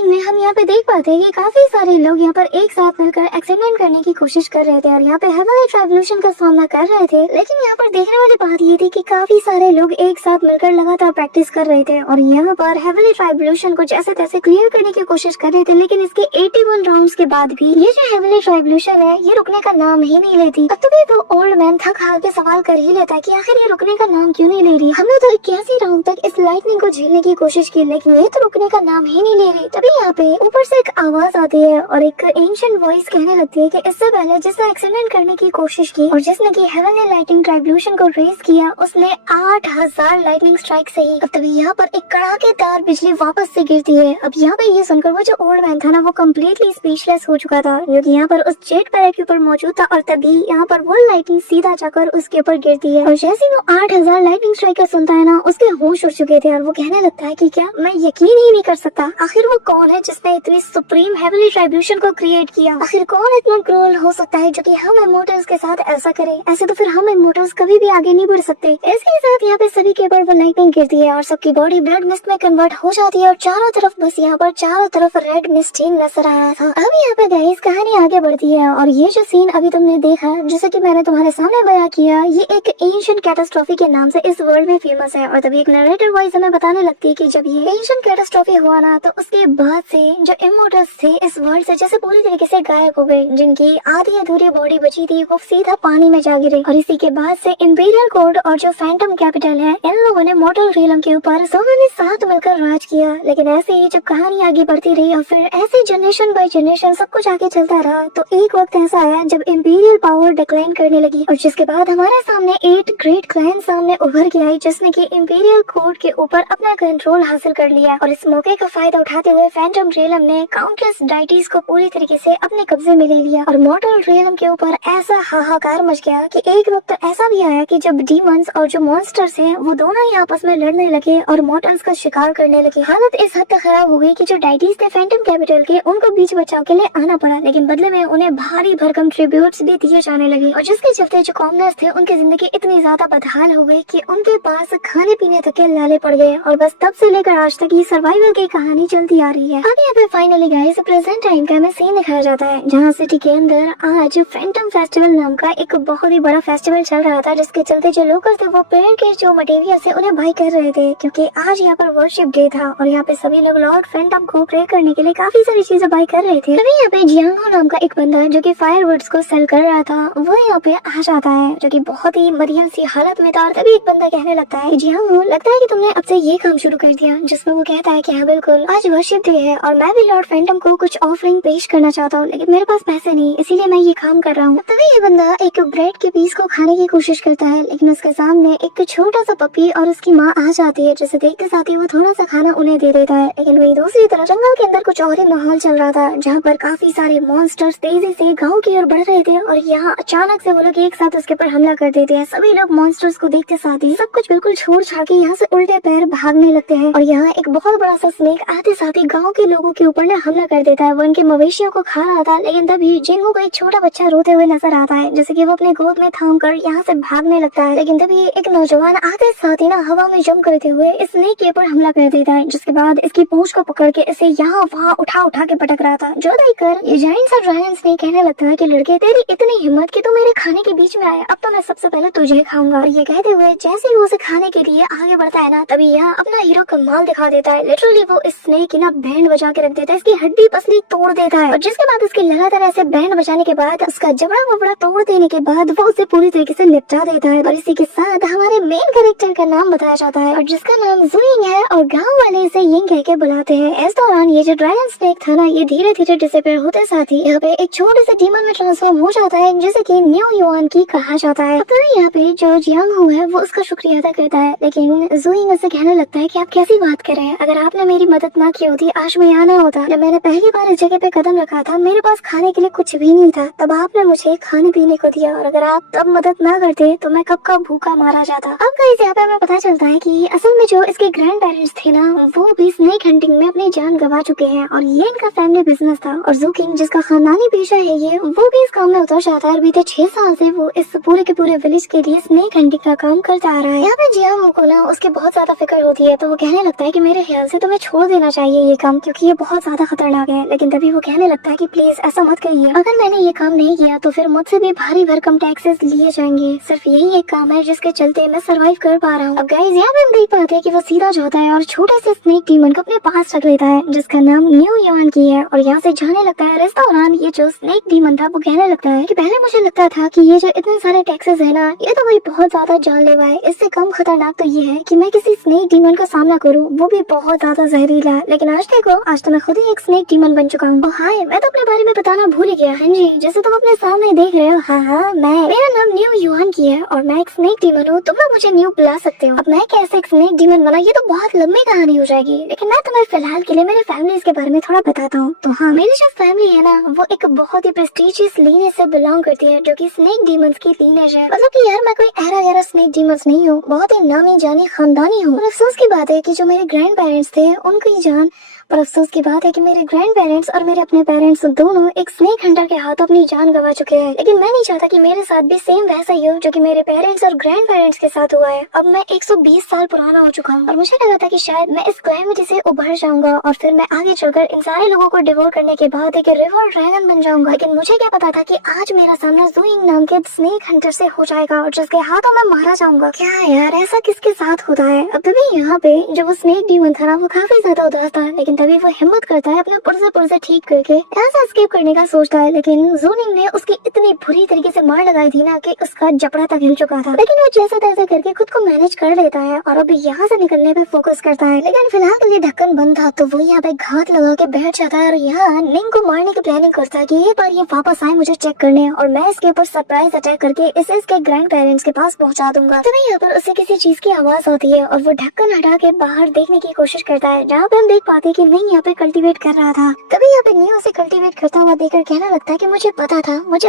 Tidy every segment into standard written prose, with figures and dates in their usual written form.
Starting में हम यहाँ पे देख पाते हैं कि काफी सारे लोग यहाँ पर एक साथ मिलकर एक्सपेरिमेंट करने की कोशिश कर रहे थे और यहाँ पे हेवनली ट्राइब्यूलेशन का सामना कर रहे थे। लेकिन यहाँ पर देखने वाली बात ये थी कि काफी सारे लोग एक साथ मिलकर लगातार प्रैक्टिस कर रहे थे और यहाँ पर हेवनली ट्राइब्यूलेशन को जैसे तैसे क्लियर करने की कोशिश कर रहे थे। लेकिन इसके 81 राउंड्स के बाद भी ये जो हेवनली ट्राइब्यूलेशन है ये रुकने का नाम ही नहीं लेती। अब तभी वो ओल्ड मैन थक हार के सवाल कर ही लेता है कि आखिर ये रुकने का नाम क्यों नहीं ले रही। हमने तो 81 राउंड तक इस लाइटनिंग को झेलने की कोशिश की लेकिन ये तो रुकने का नाम ही नहीं ले रही। तभी यहाँ पे ऊपर से एक आवाज आती है और एक एंशिएंट वॉइस कहने लगती है कि इससे पहले जिसने एक्सीडेंट करने की कोशिश की और जिसने की हेवनली लाइटिंग ट्राइब्यूलेशन को रेज किया उसने 8000 लाइटनिंग स्ट्राइक से ही। अब तभी यहाँ पर एक कड़ाकेदार बिजली वापस से गिरती है। अब यहाँ पे ये सुनकर वो जो ओल्ड मैन था ना वो कम्प्लीटली स्पीचलेस हो चुका था जो कि यहाँ पर उस जेट पैरेट के ऊपर मौजूद था और तभी यहाँ पर वो लाइटिंग सीधा जाकर उसके ऊपर गिरती है और जैसे वो 8000 लाइटिंग स्ट्राइक सुनता है ना उसके होश उड़ चुके थे और वो कहने लगता है कि क्या मैं यकीन ही नहीं कर सकता आखिर वो कौन है जिसने इतनी सुप्रीम हेवनली ट्राइब्यूलेशन को क्रिएट किया। आखिर कौन इतना क्रूर हो सकता है जो कि हम इमोर्टल्स के साथ ऐसा करे। ऐसे तो फिर हम इमोर्टल्स कभी भी आगे नहीं बढ़ सकते। इसके साथ यहाँ पे सभी के ऊपर वो लाइटिंग गिरती है और सबकी बॉडी ब्लड मिस्ट में कन्वर्ट हो जाती है और चारों तरफ बस यहाँ पर चारों तरफ रेड मिस्ट ही नजर आ रहा था। अब यहाँ पे गाइस कहानी आगे बढ़ती है और ये जो सीन अभी तुमने देखा जैसे कि मैंने तुम्हारे सामने बयां किया ये एक एंशिएंट कैटास्ट्रॉफी के नाम से इस वर्ल्ड में फेमस है। और तभी एक नरेटर वॉइस हमें बताने लगती है कि जब ये एंशिएंट कैटास्ट्रॉफी हुआ ना तो उसके बाद से जो इमोर्टल्स थे इस वर्ल्ड से जैसे पूरी तरीके से गायब हो गए। जिनकी आधी अधूरी बॉडी बची थी वो सीधा पानी में जा गिरे और इसी के बाद से इंपीरियल कोर्ट और जो फैंटम कैपिटल है इन लोगों ने मॉर्टल रियलम के ऊपर सबों ने साथ मिलकर राज किया। लेकिन ऐसे ही जब कहानी आगे बढ़ती रही और फिर ऐसे जनरेशन बाय जनरेशन सब कुछ आगे चलता रहा तो एक वक्त ऐसा आया जब इंपीरियल पावर डिक्लाइन करने लगी और जिसके बाद हमारे सामने 8 ग्रेट क्लैन सामने उभर के आई जिसने की इंपीरियल कोर्ट के ऊपर अपना कंट्रोल हासिल कर लिया। और इस मौके का फायदा उठाते हुए फैंटम रियलम ने काउंटलेस डाइटीज को पूरी तरीके से अपने कब्जे में ले लिया और मॉर्टल रियलम के ऊपर ऐसा हाहाकार मच गया कि एक वक्त ऐसा भी आया कि जब डीमंस और जो मॉन्स्टर्स हैं वो दोनों ही आपस में लड़ने लगे और मॉर्टल्स का शिकार करने लगे। हालत इस हद तक खराब हो गई कि जो डाइटीज थे फैंटम कैपिटल के उनको बीच बचाव के लिए आना पड़ा लेकिन बदले में उन्हें भारी भरकम ट्रिब्यूट्स भी दिए जाने लगे और जिसके चलते जो कॉमनर्स थे उनकी जिंदगी इतनी ज्यादा बदहाल हो गई कि उनके पास खाने पीने तक के लाले पड़ गए और बस तब से लेकर आज तक ये सर्वाइवल की कहानी चलती आ रही है। अब यहाँ पे फाइनली गाइस प्रेजेंट टाइम का हमें सीन दिखाया जाता है जहाँ सिटी के अंदर आज फैंटम फेस्टिवल नाम का एक बहुत ही बड़ा फेस्टिवल चल रहा था जिसके चलते जो लोकल थे वो पेड़ के जो मटेरियल से उन्हें बाई कर रहे थे क्योंकि आज यहाँ पर वर्शिप डे था और यहाँ पे सभी लोग लॉर्ड फैंटम को प्रे करने के लिए काफी सारी चीजें बाई कर रहे थे। तभी यहाँ पे जियांगो नाम का एक बंदा जो कि फायरवुड्स को सेल कर रहा था वो यहाँ पे आ जाता है जो कि बहुत ही मरियम सी हालत में था और तभी एक बंदा कहने लगता है जियांगो लगता है कि तुमने अब से ये काम शुरू कर दिया। जिसमें वो कहता है कि हाँ बिल्कुल आज वर्शिप डे है और मैं भी लॉर्ड फैंटम को कुछ ऑफरिंग पेश करना चाहता हूँ लेकिन मेरे पास पैसे नहीं इसीलिए मैं ये काम कर रहा हूँ। तभी ये बंदा एक ब्रेड के पीस को खाने की कोशिश करता है लेकिन उसके सामने एक छोटा सा पपी और उसकी माँ आ जाती है जिसे देखते साथ ही वो थोड़ा सा खाना उन्हें दे देता है। लेकिन वही दूसरी तरफ जंगल के अंदर कुछ और ही माहौल चल रहा था जहाँ पर काफी सारे मॉन्स्टर्स तेजी से गाँव की ओर बढ़ रहे थे और यहाँ अचानक से वो लोग एक साथ उसके ऊपर हमला कर देते हैं। सभी लोग मॉन्स्टर्स को देखते साथ ही सब कुछ बिल्कुल छोड़ छाड़ के यहाँ से उल्टे पैर भागने लगते हैं और यहाँ एक बहुत बड़ा सा स्नेक आते साथ ही गाँव के लोगों के ऊपर हमला कर देता है। वो उनके मवेशियों को खा रहा था लेकिन तभी जिंगो को एक छोटा बच्चा रोते हुए नजर आता है जैसे कि वो अपने गोद में थाम कर यहाँ से भागने लगता है। लेकिन तभी एक नौजवान आते साथ ही ना हवा में जंप करते हुए इस स्नेक के ऊपर हमला कर देता है जिसके बाद इसकी पूंछ को पकड़ के इसे यहाँ वहाँ उठा उठा के पटक रहा था। जो देखकर ये जायंट सा ड्रैगन स्नेक कहने लगता है कि लड़के तेरी इतनी हिम्मत कि तू मेरे खाने के बीच में आया, अब तो मैं सबसे पहले तुझे खाऊंगा। और ये कहते हुए जैसे ही वो उसे खाने के लिए आगे बढ़ता है ना तभी यहाँ अपना हीरो कमाल दिखा देता है। लिटरली वो इस स्नेक की ना बैंड बजा के रख देता है, इसकी हड्डी पसली तोड़ देता है और जिसके बाद उसके लगातार ऐसे बैंड बजाने के बाद उसका जबड़ा वबड़ा तोड़ देने के बाद वो उसे पूरी तरीके से निपटा देता है। और इसी के साथ हमारे मेन कैरेक्टर का नाम बताया जाता है और जिसका नाम जुइंग है और गाँव वाले इसे यिंग कह के बुलाते हैं। इस दौरान ये जो ड्रैगन स्नेक था ना ये धीरे धीरे डिसअपीयर होते साथ ही यहाँ पे एक छोटे से डीमन में ट्रांसफॉर्म हो जाता है जिसे की न्यू युआन की कहा जाता है। तो यहाँ पे जो जियांगहू है वो उसका शुक्रिया अदा करता है लेकिन जुइंग उसे कहने लगता है कि आप कैसी बात कर रहे हैं, अगर आपने मेरी मदद ना की होती आज मैं यहाँ ना होता। जब मैंने पहली बार इस जगह पे कदम रखा था मेरे पास खाने के लिए कुछ भी नहीं था, तब आपने मुझे खाने पीने को दिया और अगर आप तब मदद ना करते तो मैं कब का भूखा मारा जाता। अब गाइस यहाँ पे हमें पता चलता है कि असल में जो इसके ग्रैंड पेरेंट्स थे ना वो भी स्नेक हंटिंग में अपनी जान गंवा चुके हैं और ये इनका फैमिली बिजनेस था और जुकिंग जिसका खानदानी पेशा है ये वो भी इस काम में उतर जाता है और बीते 6 साल से वो इस पूरे के पूरे विलेज के लिए स्नेक हंटिंग का काम करता आ रहा है। यहाँ पे जियांगहू को ना उसकी बहुत ज्यादा फिक्र होती है तो वो कहने लगता है कि मेरे ख्याल से तुम्हें छोड़ देना चाहिए ये काम। काम क्योंकि ये बहुत ज्यादा खतरनाक है। लेकिन तभी वो कहने लगता है कि प्लीज ऐसा मत करिए, अगर मैंने ये काम नहीं किया तो फिर मुझसे भी भारी भरकम टैक्सेस लिए जाएंगे। सिर्फ यही एक काम है जिसके चलते मैं सरवाइव कर पा रहा हूँ। अब गाइस यहाँ पे हम देख पाते हैं कि वो सीधा जाता है और छोटे से स्नेक डीमन को अपने पास रख लेता है जिसका नाम न्यू यॉन की है और यहाँ से जाने लगता है। इस दौरान ये जो स्नेक डीमन था वो कहने लगता है कि पहले मुझे लगता था कि ये जो इतने सारे टैक्सेस है ना, ये तो भाई बहुत ज्यादा जानलेवा है। इससे कम खतरनाक तो ये है कि मैं किसी स्नेक डीमन का सामना करूँ, वो भी बहुत ज्यादा जहरीला। लेकिन आज देखो, आज तो मैं खुद ही एक स्नेक डीमन बन चुका हूँ। हाय, मैं तो अपने बारे में बताना भूल ही गया। हाँ जी, जैसे तुम अपने सामने देख रहे हो, हाँ मेरा नाम न्यू युआन की है और मैं एक स्नेक डीमन हूँ। तुम लोग मुझे न्यू बुला सकते हो। अब मैं कैसे एक स्नेक डीमन बना, ये तो बहुत लंबी कहानी हो जाएगी, लेकिन मैं तुम्हें फिलहाल के लिए मेरे फैमिली के बारे में थोड़ा बताता हूँ। तो हाँ, मेरी जो फैमिली है ना, वो एक बहुत ही प्रेस्टीजियस लीनेज से बिलोंग करती है, जो कि स्नेक डीमंस की लीनेज है। मतलब कि यार मैं कोई ऐरा गैरा स्नेक डीमंस नहीं हूँ, बहुत ही नामी जानी खानदानी हूँ। और अफसोस की बात है कि जो मेरे ग्रैंड पेरेंट्स थे उनकी जान पर अफसोस की बात है कि मेरे ग्रैंड पेरेंट्स और मेरे अपने पेरेंट्स दोनों एक स्नेक हंटर के हाथों अपनी जान गंवा चुके हैं। लेकिन मैं नहीं चाहता कि मेरे साथ भी सेम वैसा ही हो जो कि मेरे पेरेंट्स और ग्रैंड पेरेंट्स के साथ हुआ है। अब मैं 120 साल पुराना हो चुका हूँ और मुझे लगा था कि शायद मैं इस कैलेमिटी से उभर जाऊंगा और फिर मैं आगे चलकर इन सारे लोगों को डिवोर करने के बाद एक रिवर ड्रैगन बन जाऊंगा। लेकिन मुझे क्या पता था कि आज मेरा सामना ज़ुइंग नाम के स्नेक हंटर से हो जाएगा और जिसके हाथों में मारा जाऊंगा। क्या यार, ऐसा किसके साथ होता है। अब तभी यहाँ पे जो वो स्नेक डीमन था ना, वो काफी ज्यादा उदास था, लेकिन तभी वो हिम्मत करता है अपना पुर्जे ठीक करके ऐसा एस्केप करने का सोचता है। लेकिन ज़ुनिंग ने उसकी इतनी बुरी तरीके से मार लगाई थी ना कि उसका जबड़ा तक हिल चुका था। लेकिन वो जैसा तैसा करके खुद को मैनेज कर लेता है और अभी यहाँ से निकलने पे फोकस करता है। लेकिन फिलहाल के लिए ढक्कन बंद था तो वो यहाँ पे घात लगा के बैठ जाता है और यहाँ निंग को मारने की प्लानिंग करता है कि एक बार ये वापस आए मुझे चेक करने और मैं इसके ऊपर सरप्राइज अटैक करके इसे इसके ग्रैंड पेरेंट्स के पास पहुंचा दूंगा। तभी यहाँ पर उसे किसी चीज की आवाज आती है और वो ढक्कन हटा के बाहर देखने की कोशिश करता है, जहाँ पे हम देख पाते हैं कि निंग यहाँ पे कल्टीवेट कर रहा था। तभी यहाँ पे न्यू उसे कल्टीवेट करता हुआ देखकर कहने लगता है कि मुझे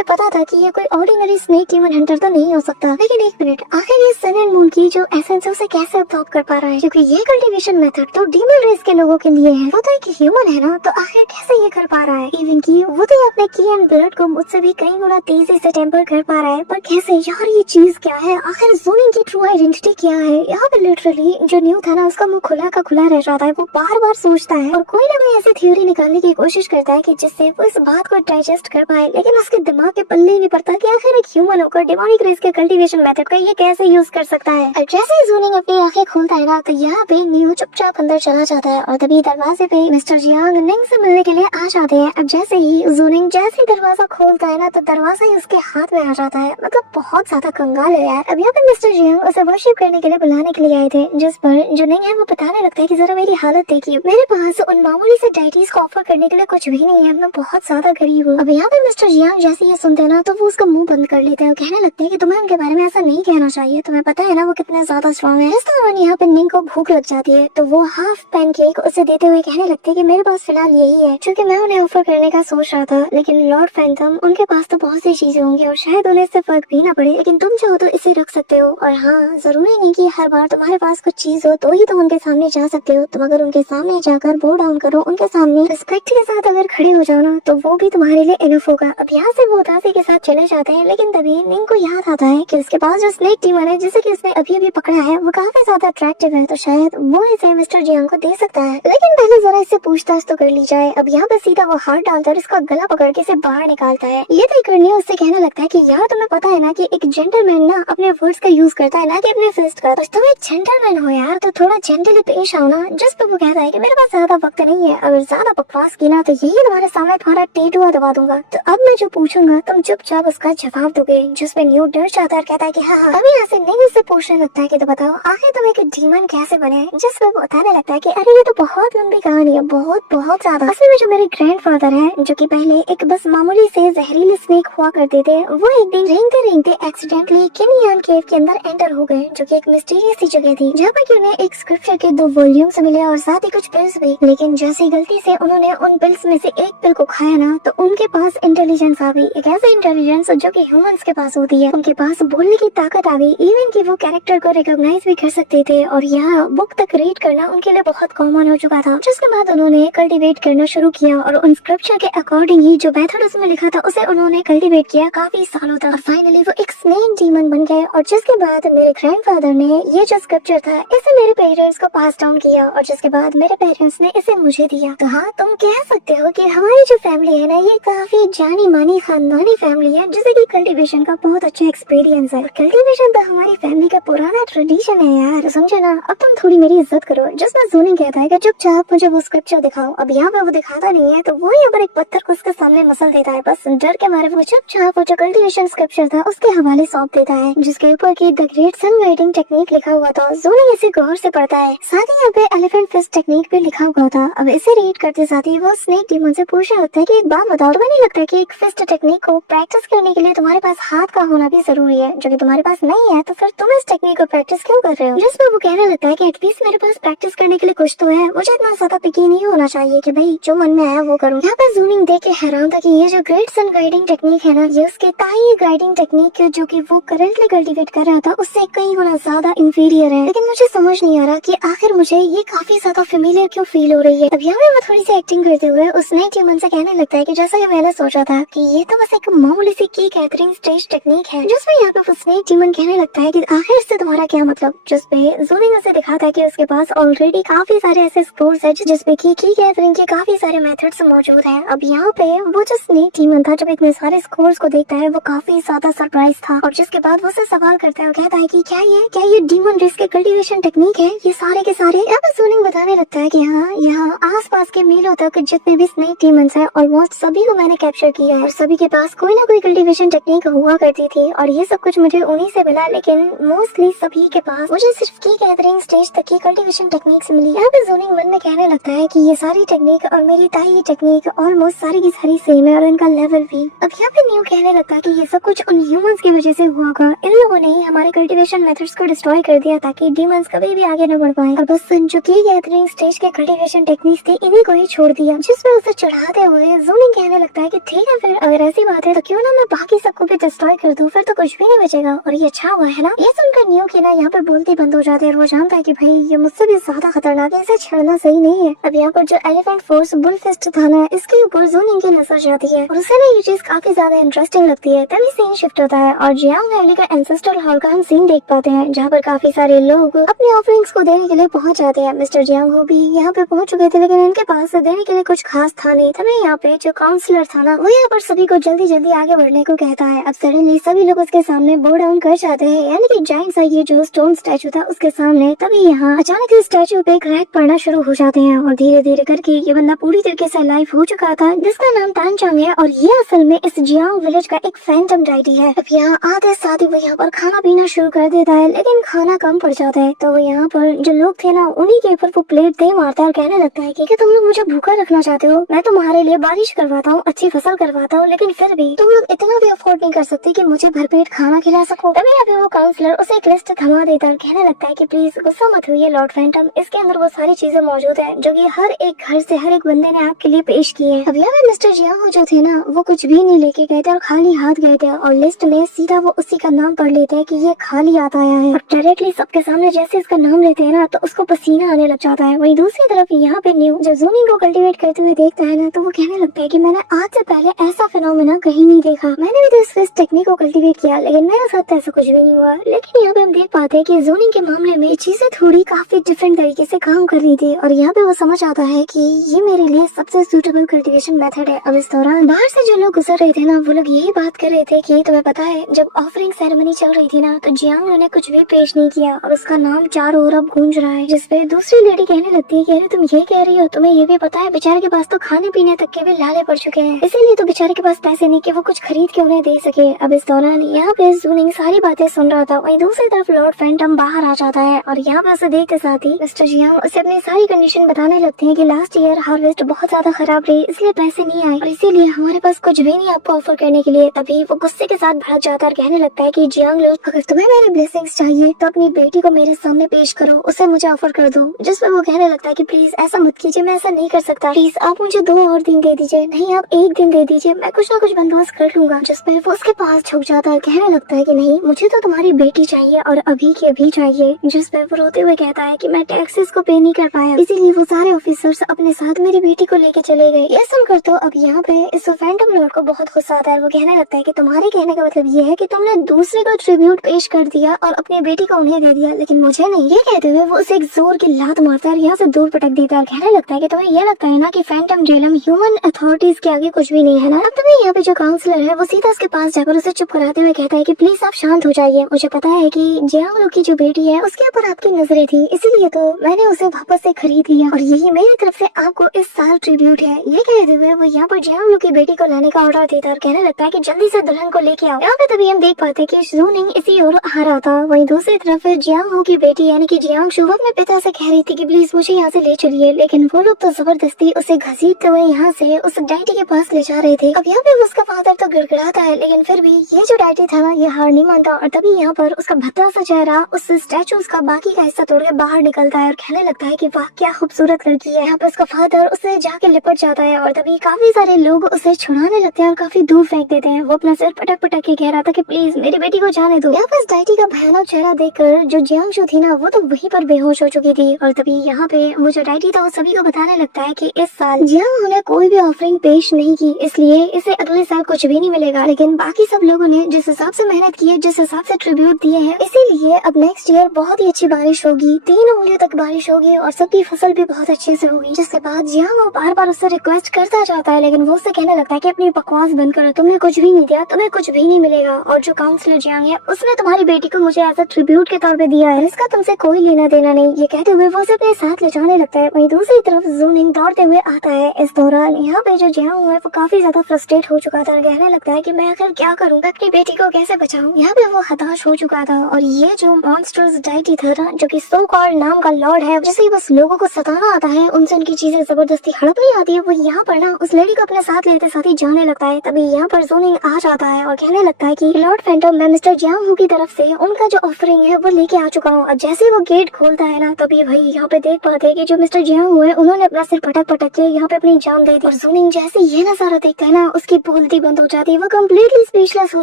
पता था कि ये कोई ऑर्डिनरी स्नेक डीमन हंटर तो नहीं हो सकता। लेकिन एक मिनट, आखिर ये सन एंड मून की जो एसेंस है उसे कैसे अब्सॉर्ब कर पा रहा है, क्योंकि ये कल्टीवेशन मेथड तो डीमन रेस के लोगों के लिए है। वो तो एक ह्यूमन है ना, तो आखिर कैसे ये कर पा रहा है। इवन की वो तो अपने की एंड ब्लड को मुझसे भी कई गुना तेजी से टेम्पर कर पा रहा है, पर कैसे यार, ये चीज क्या है, आखिर ज़ुनिंग की ट्रू आइडेंटिटी क्या है। यहाँ पे लिटरली जो न्यू था ना, उसका मुंह खुला का खुला रह जाता है। वो बार बार सोचता है और कोई ना कोई ऐसी थ्योरी निकालने की कोशिश करता है कि जिससे वो इस बात को डाइजेस्ट कर पाए, लेकिन उसके दिमाग के पल्ले नहीं पड़ता कि आखिर एक ह्यूमन होकर डिमोनिक रेस के कल्टीवेशन मेथड का ये कैसे यूज कर सकता है। और जैसे ही ज़ुनिंग अपनी आंखें खोलता है ना, तो यहाँ पे न्यू चुपचाप अंदर चला जाता है और तभी दरवाजे पे मिस्टर जियांग निंग से मिलने के लिए आ जाते हैं। अब जैसे ही ज़ुनिंग जैसे ही दरवाजा खोलता है ना, तो दरवाजा ही उसके हाथ में आ जाता है। मतलब बहुत ज्यादा कंगाल है यार। अब यहाँ पे मिस्टर जियांग उसे वर्शिप करने के लिए बुलाने के लिए आए थे, जिस पर जो निंग है वो बताने लगता है कि जरा मेरी हालत देखिए, मेरे पास उन मामूली से डाइटीज को ऑफर करने के लिए कुछ भी नहीं है, मैं बहुत ज्यादा गरीब हूँ। अब यहाँ पे मिस्टर जियांग जैसे ये सुनते हैं ना, तो वो उसका मुंह बंद कर लेते हैं और कहने लगते हैं कि तुम्हें उनके बारे में ऐसा नहीं कहना चाहिए, तुम्हें पता है ना वो कितने ज्यादा स्ट्रॉन्ग है। इस दौरान यहाँ पे निंग को भूख लग जाती है, तो वो हाफ पैनकेक उसे देते हुए कहने लगते हैं कि मेरे पास फिलहाल यही है क्योंकि मैं उन्हें ऑफर करने का सोच रहा था, लेकिन लॉर्ड फैंटम उनके पास तो बहुत सी चीजें होंगी और शायद उन्हें इससे फर्क भी ना पड़े, लेकिन तुम चाहो तो इसे रख सकते हो। और हाँ, जरूरी नहीं कि हर बार तुम्हारे पास कुछ चीज हो तो ही तुम उनके सामने जा सकते हो। तुम अगर उनके सामने जाकर बो डाउन करो, उनके सामने रिस्पेक्ट के साथ अगर खड़े हो जाओ ना, तो वो भी तुम्हारे लिए इनफ होगा। अब यहाँ से वो उदासी के साथ चले जाते हैं, लेकिन तभी निंग को याद आता है कि उसके पास जो स्नेक डीमन है जिसे कि उसने अभी पकड़ा है, वो काफी ज्यादा अट्रैक्टिव है, तो शायद वो इसे मिस्टर जियांग को दे सकता है। लेकिन पहले जरा इससे पूछताछ तो कर ली जाए। अब यहाँ पे सीधा वो हाथ डालता है और इसका गला पकड़ के इसे बाहर निकालता है। ये देखकर न्यू उससे कहने लगता है कि यार तुम्हें पता है ना कि एक जेंटलमैन ना अपने वर्ड्स का यूज करता है, ना कि अपने फिस्ट का। तो तुम एक जेंटलमैन हो यार, तो थोड़ा जेंटली पेश आओ ना। जिस पे वो कहता है कि मेरे पास ज्यादा वक्त नहीं है, अगर ज्यादा बकवास की ना तो यही तुम्हारे सामने तुम्हारा टेटुआ दबा दूंगा। तो अब मैं जो पूछूंगा तुम चुपचाप उसका जवाब दोगे। जिसमें न्यू डर जाता है और कहता है कि हाँ। अभी यहाँ से निंग उससे पूछने लगता है कि तो बताओ आखिर तुम एक डीमन कैसे बने। जिस पे वो बताने लगता है कि अरे ये तो बहुत लंबी कहानी है, बहुत ज्यादा। असल में जो मेरे ग्रैंडफादर है, जो कि पहले एक बस मामूली से जहरीले स्नेक हुआ करते थे, वो एक दिन रेंगते एक्सीडेंटली किनियान केव के अंदर एंटर हो गए, जो कि एक मिस्टीरियस सी जगह थी, जहाँ पर उन्हें एक स्क्रिप्चर के 2 वॉल्यूम्स मिले और साथ ही कुछ पिल्स भी। लेकिन जैसे गलती से उन्होंने उन पिल्स उसमें से एक पिल को खाया ना तो उनके पास इंटेलिजेंस आ गई, एक ऐसी इंटेलिजेंस जो कि ह्यूमंस के पास होती है। उनके पास बोलने की ताकत आ गई, इवन कि वो कैरेक्टर को रिकॉग्नाइज भी कर सकते थे और यह बुक तक रीड करना उनके लिए बहुत कॉमन हो चुका था। जिसके बाद उन्होंने कल्टीवेट करना शुरू किया और उन स्क्रिप्चर के अकॉर्डिंग ही जो मेथड उसमें लिखा था उसे उन्होंने कल्टीवेट किया काफी सालों तक। फाइनली वो एक स्नेक डीमन बन गए और जिसके बाद मेरे ग्रैंडफादर ने ये जो स्क्रिप्चर था इसे मेरे पेरेंट्स को पास डाउन किया और जिसके बाद मेरे पेरेंट्स ने इसे मुझे दिया। तो हाँ, तुम कह सकते हो कि हमारी जो फैमिली है ना ये काफी जानी मानी खानदानी फैमिली है जिसे की कल्टीवेशन का बहुत अच्छा एक्सपीरियंस है। कल्टीवेशन तो हमारी फैमिली का पुराना ट्रेडिशन है यार, समझे ना। अब तुम थोड़ी मेरी इज्जत करो। जिसमें ज़ूनिंग कहता है कि चुपचाप मुझे वो स्क्रिप्चर दिखाओ। अब यहाँ पे वो दिखाता नहीं है तो वो यहाँ पर एक पत्थर को उसके सामने मसल देता है। बस डर के मारे वो चुपचाप वो जो कल्टीवेशन स्क्रिप्चर था उसके हवाले सौंप देता है जिसके ऊपर की the great sun writing technique लिखा हुआ था। ज़ूनिंग इसे गौर से पढ़ता है, साथ ही यहाँ पे एलिफेंट फिस्ट टेक्निक भी लिखा हुआ था। अब इसे रीड करते साथ ही वो स्नेक डीमन से पूछने लगता है कि एक बात बताओ, तुम्हें नहीं लगता कि एक फिस्ट टेक्निक को प्रैक्टिस करने के लिए तुम्हारे पास हाथ का होना भी जरूरी है, जो कि तुम्हारे पास नहीं है, तो फिर तुम इस टेक्निक को प्रैक्टिस क्यों कर रहे हो? जिस पर वो कहने लगता है कि एटलीस्ट मेरे पास प्रैक्टिस करने के लिए कुछ तो है, मुझे इतना ज्यादा पिकी नहीं होना चाहिए कि भाई जो मन में आया वो करूं। यहाँ पे ज़ूनिंग देख के हैरान था कि ये जो ग्रेट सन गाइडिंग टेक्निक है ना ये उसके ताई गाइडिंग टेक्निक जो कि वो करंटली कल्टीवेट कर रहा था उससे कई गुना ज्यादा इंफीरियर है। लेकिन मुझे समझ नहीं आ रहा कि आखिर मुझे ये काफी ज्यादा फेमिलियर क्यों फील हो रही है। अब यहाँ पे मैं थोड़ी सी एक्टिंग करते हुए उस नई डीमन से कहने लगता है कि जैसा कि मैंने सोचा था कि ये तो बस एक मामूली सी की गैदरिंग स्टेज टेक्निक है। जिसमें यहाँ पे वो स्नेक डीमन कहने लगता है कि आखिर इससे तुम्हारा क्या मतलब। जिसपे ज़ूनिंग उसे दिखाता है कि उसके पास ऑलरेडी काफी सारे ऐसे स्कोर्स है जिसपे की गैदरिंग के काफी सारे मेथड्स मौजूद हैं। अब यहाँ पे वो जो स्नेक डीमन था जब इतने सारे स्कोर्स को देखता है वो काफी ज्यादा सरप्राइज था और जिसके बाद वो उससे सवाल करता है और कहता है कि क्या ये डीमन रेस के कल्टीवेशन टेक्निक है ये सारे के सारे। यहाँ पे ज़ूनिंग बताने लगता है कि हाँ, यहाँ आसपास के मीलों तक जितने भी स्नेक डीमंस हैं ऑलमोस्ट सभी को मैंने कैप्चर किया है और सभी के पास कोई ना कोई कल्टीवेशन टेक्निक हुआ करती थी और ये सब कुछ मुझे उन्हीं से मिला। लेकिन मोस्टली सभी के पास मुझे सिर्फ की गैदरिंग स्टेज तक की कल्टीवेशन टेक्निक्स मिली। यहाँ पे ज़ूनिंग मन में कहने लगता है कि ये सारी टेक्निक और मेरी ताई टेक्निक ऑलमोस्ट सारी की सारी सेम है और इनका लेवल भी। अब यहाँ पे न्यू कहने लगता है कि ये सब कुछ उन ह्यूमंस की वजह से हुआ होगा। इन लोगों ने ही हमारे कल्टीवेशन मेथड्स को डिस्ट्रॉय कर दिया ताकि डीमंस कभी भी आगे न बढ़ पाए और बस जो की गैदरिंग स्टेज के कल्टीवेशन टेक्निक्स थी इन्हीं को ही छोड़ दिया। जिसमें उसे चढ़ाते हुए ज़ूनिंग कहने लगता है कि ठीक है फिर अगर ऐसी बात है तो क्यों ना मैं बाकी सबको भी डिस्ट्रॉय कर दूं, फिर तो कुछ भी नहीं बचेगा और ये अच्छा हुआ है ना। ये सुनकर न्यू की ना यहाँ पे बोलती बंद हो जाती है और वो जानता है कि भाई ये मुझसे भी ज्यादा खतरनाक है, इसे छेड़ना सही नहीं है। अब यहाँ पर जो एलिफेंट फोर्स बुल फिस्ट था ना इसके ऊपर ज़ूनिंग की नजर जाती है और उसे ना ये चीज काफी ज्यादा इंटरेस्टिंग लगती है। तभी सीन शिफ्ट होता है और जियांग वैली का एंसेस्ट्रल हॉल का हम सीन देख पाते हैं जहाँ पर काफी सारे लोग अपने ऑफरिंग्स को देने के लिए पहुंच जाते हैं। मिस्टर जियांग हो भी यहाँ पे पहुंच चुके थे लेकिन इनके पास देने के लिए कुछ खास था नहीं। तभी यहाँ पे जो काउंसलर था ना वो यहाँ पर सभी को जल्दी जल्दी आगे बढ़ने को कहता है। अब सडनली सभी लोग उसके सामने बो डाउन कर जाते हैं, यानी कि जाइंट सा ये जो स्टोन स्टैचू था उसके सामने। तभी यहाँ अचानक इस स्टैचू पे क्रैक पड़ना शुरू हो जाते हैं और धीरे धीरे करके ये बंदा पूरी तरीके से लाइव हो चुका था जिसका नाम तानचांग है और ये असल में इस जियांग विलेज का एक फैंटम डायरी है। अब यहाँ आते साथ ही वो यहाँ पर खाना पीना शुरू कर देता है लेकिन खाना कम पड़ जाता है तो वो यहाँ पर जो लोग थे ना उन्हीं के ऊपर वो प्लेट दे मारता है और कहने लगता है कि क्या तुम लोग मुझे भूखा रखना चाहते हो? मैं तुम्हारे लिए बारिश करवाता हूँ, अच्छी फसल करवाता हूँ, लेकिन फिर भी तुम लोग इतना भी अफोर्ड नहीं कर सकते कि मुझे भरपेट खाना खिला सको। तभी यहाँ पे वो काउंसलर उसे एक लिस्ट थमा देता है, कहने लगता है कि प्लीज गुस्सा मत होइए लॉर्ड फैंटम, इसके अंदर वो सारी चीजें मौजूद है जो कि हर एक घर से हर एक बंदे ने आपके लिए पेश की है। अब यहाँ पे मिस्टर जियांग जो थे ना वो कुछ भी नहीं लेके गए थे और खाली हाथ गए थे और लिस्ट में सीधा वो उसी का नाम पढ़ लेते हैं कि ये खाली आता आया है और डायरेक्टली सबके सामने जैसे इसका नाम लेते हैं ना तो उसको पसीना आने लग जाता है। वहीं दूसरी तरफ यहाँ पे न्यू जब ज़ूनिंग को कल्टीवेट करते हुए देखता है ना तो वो कहने लगता है कि मैंने आज से पहले ऐसा फिनोमेना कहीं नहीं देखा। मैंने भी तो इस फिस्ट टेक्निक को कल्टीवेट किया लेकिन मेरे साथ ऐसा कुछ भी नहीं हुआ। लेकिन यहाँ पे हम देख पाते हैं कि ज़ूनिंग के मामले में चीजें थोड़ी काफी डिफरेंट तरीके से काम कर रही थी और यहाँ पे वो समझ आता है कि ये मेरे लिए सबसे सूटेबल कल्टीवेशन मेथड है। अब इस दौरान बाहर से जो लोग गुजर रहे थे ना वो लोग यही बात कर रहे थे कि तुम्हें पता है जब ऑफरिंग सेरेमनी चल रही थी ना तो जियांग ने कुछ भी पेश नहीं किया और उसका नाम चारों ओर अब गूंज रहा है। जिसपे दूसरी लेडी कहने लगती है कि अरे तुम ये कह रही हो, तुम्हें ये भी पता है बेचारे के पास तो खाने पीने तक के भी लाले पड़ चुके हैं, इसीलिए तो बेचारे के पास पैसे नहीं कि वो कुछ खरीद के उन्हें दे सके। अब इस दौरान यहाँ पे ज़ूनिंग सारी बातें सुन रहा था। वहीं दूसरी तरफ लॉर्ड फैंटम बाहर आ जाता है और यहाँ पे उसे देखते साथ ही मिस्टर जियांग उसे अपनी सारी कंडीशन बताने लगते हैं कि लास्ट ईयर हार्वेस्ट बहुत ज्यादा खराब रही इसलिए पैसे नहीं आए और इसीलिए हमारे पास कुछ भी नहीं आपको ऑफर करने के लिए। तभी वो गुस्से के साथ भड़क जाता है और कहने लगता है कि जियांग लोग अगर तुम्हें मेरे ब्लेसिंग्स चाहिए तो अपनी बेटी को मेरे सामने पेश करो, उसे मुझे ऑफर कर दो। जिसपे वो कहने लगता है कि प्लीज ऐसा मत कीजिए, मैं ऐसा नहीं कर सकता, प्लीज आप मुझे 2 और दिन दे दीजिए, नहीं आप 1 दिन दे दीजिए, मैं कुछ ना कुछ बंदोबस्त कर लूंगा। जिस पे वो उसके पास झुक जाता है, कहने लगता है कि नहीं मुझे तो तुम्हारी बेटी चाहिए और अभी की अभी चाहिए। जिस पे वो रोते हुए कहता है कि मैं टैक्सेस को पे नहीं कर पाया, इसीलिए वो सारे ऑफिसर्स अपने साथ मेरी बेटी को लेके चले गए। ये सुनकर तो अब यहाँ पे इस फैंटम लॉर्ड को बहुत गुस्सा आता है। वो कहने लगता है कि तुम्हारे कहने का मतलब ये है कि तुमने दूसरे को ट्रिब्यूट पेश कर दिया और अपनी बेटी को उन्हें दे दिया, लेकिन मुझे नहीं। ये कहते हुए वो उसे एक जोर की लात मारता है और यहाँ से दूर पटक देता है। कहने लगता है कि तुम्हें ये लगता है ना कि फैंटम जेलम ह्यूमन अथॉरिटीज के आगे कुछ भी नहीं है ना। अब तभी यहाँ पे जो काउंसलर है वो सीधा उसके पास जाकर उसे चुप कराते हुए कहता है कि प्लीज आप शांत हो जाइए, मुझे पता है कि जियांग की जो बेटी है उसके ऊपर आपकी नजरें थी, इसीलिए तो मैंने उसे वापस से खरीद लिया और यही मेरी तरफ से आपको इस साल ट्रिब्यूट है। ये कहते हुए वो यहाँ पर जियांग की बेटी को लाने का ऑर्डर देता है और कहने लगता है कि जल्दी से दुल्हन को लेके आओ। यहाँ पे तभी हम देख पाते कि ज़ूनिंग इसी ओर आ रहा था। वहीं दूसरी तरफ जियांग की बेटी यानी कि जियांग अपने पिता से कह रही थी कि प्लीज मुझे यहाँ से ले चलिए, लेकिन वो लोग तो जबरदस्ती उसे घसीटते हुए यहाँ से उस डैडी के पास ले जा रहे थे। अब यहाँ पे उसका फादर तो गिड़गिड़ाता है, लेकिन फिर भी ये जो डैडी था ये हार नहीं मानता और तभी यहाँ पर उसका भद्दा सा चेहरा उस स्टैचू का बाकी का हिस्सा तोड़ के बाहर निकलता है और कहने लगता है कि वाह क्या खूबसूरत लड़की है। यहाँ पे उसका फादर उसे जाके लिपट जाता है और तभी काफी सारे लोग उसे छुड़ाने लगते हैं और काफी दूर फेंक देते हैं। वो अपना सिर पटक पटक के कह रहा था कि प्लीज मेरी बेटी को जाने दो। यहाँ पर डैडी का भयानक चेहरा देखकर जो जियांग थी ना वो तो वहीं पर बेहोश हो चुकी थी और तभी यहाँ पे वो जो डैडी था वो सभी को बताने लगता है कि इस साल जियांग ने कोई भी ऑफरिंग पेश नहीं की, इसलिए इसे अगले साल कुछ भी नहीं मिलेगा, लेकिन बाकी सब लोगों ने जिस हिसाब से मेहनत की है, जिस हिसाब से ट्रिब्यूट दिए हैं, इसीलिए अब नेक्स्ट ईयर बहुत ही अच्छी बारिश होगी, 3 उंगलियों तक बारिश होगी और सबकी फसल भी बहुत अच्छे से होगी। जिसके बाद जियांग वो बार बार उससे रिक्वेस्ट करता जाता है, लेकिन वो उससे कहने लगता है कि अपनी बकवास बंद करो, तुमने कुछ भी नहीं दिया, तुम्हें कुछ भी नहीं मिलेगा और जो काउंसलर जियांग है उसने तुम्हारी बेटी को मुझे एज अ ट्रिब्यूट के तौर पे दिया है, इसका तुमसे कोई लेना देना नहीं। ये कहते हुए वो उसे अपने साथ ले जाने लगता है। वहीं दूसरी तरफ ज़ूनिंग दौड़ते हुए आता है। इस दौरान यहाँ पे जो जियांग है वो काफी ज्यादा फ्रस्ट्रेट हो चुका था और कहने लगता है कि मैं आखिर क्या करूँ, अपनी बेटी को कैसे बचाऊं। यहाँ पे वो हताश हो चुका था और ये जो मॉन्स्टर्स डाइटी था ना, जो कि सो कॉल्ड नाम का लॉर्ड है, जिसे बस लोगों को सताना आता है, उनसे उनकी चीजें जबरदस्ती हड़प नहीं आती है, वो यहाँ पर ना उस लड़की को अपने साथ लेते साथ ही जाने लगता है। तभी यहाँ पर ज़ूनिंग आ जाता है और कहने लगता है कि लॉर्ड फैंटम मैं मिस्टर जियांग की तरफ से उनका जो ऑफरिंग है वो लेके आ चुका हूँ। अब जैसे वो गेट खोलता है ना तभी भाई यहाँ पे देख पाते हैं कि जो मिस्टर जियांग है उन्होंने अपना सिर पटक पटक के यहाँ पे अपनी जान दे दी और ज़ूनिंग जैसे ये नजारा देखता है ना उसकी बोलती बंद हो जाती है। वो कम्प्लीटली स्पीचलेस हो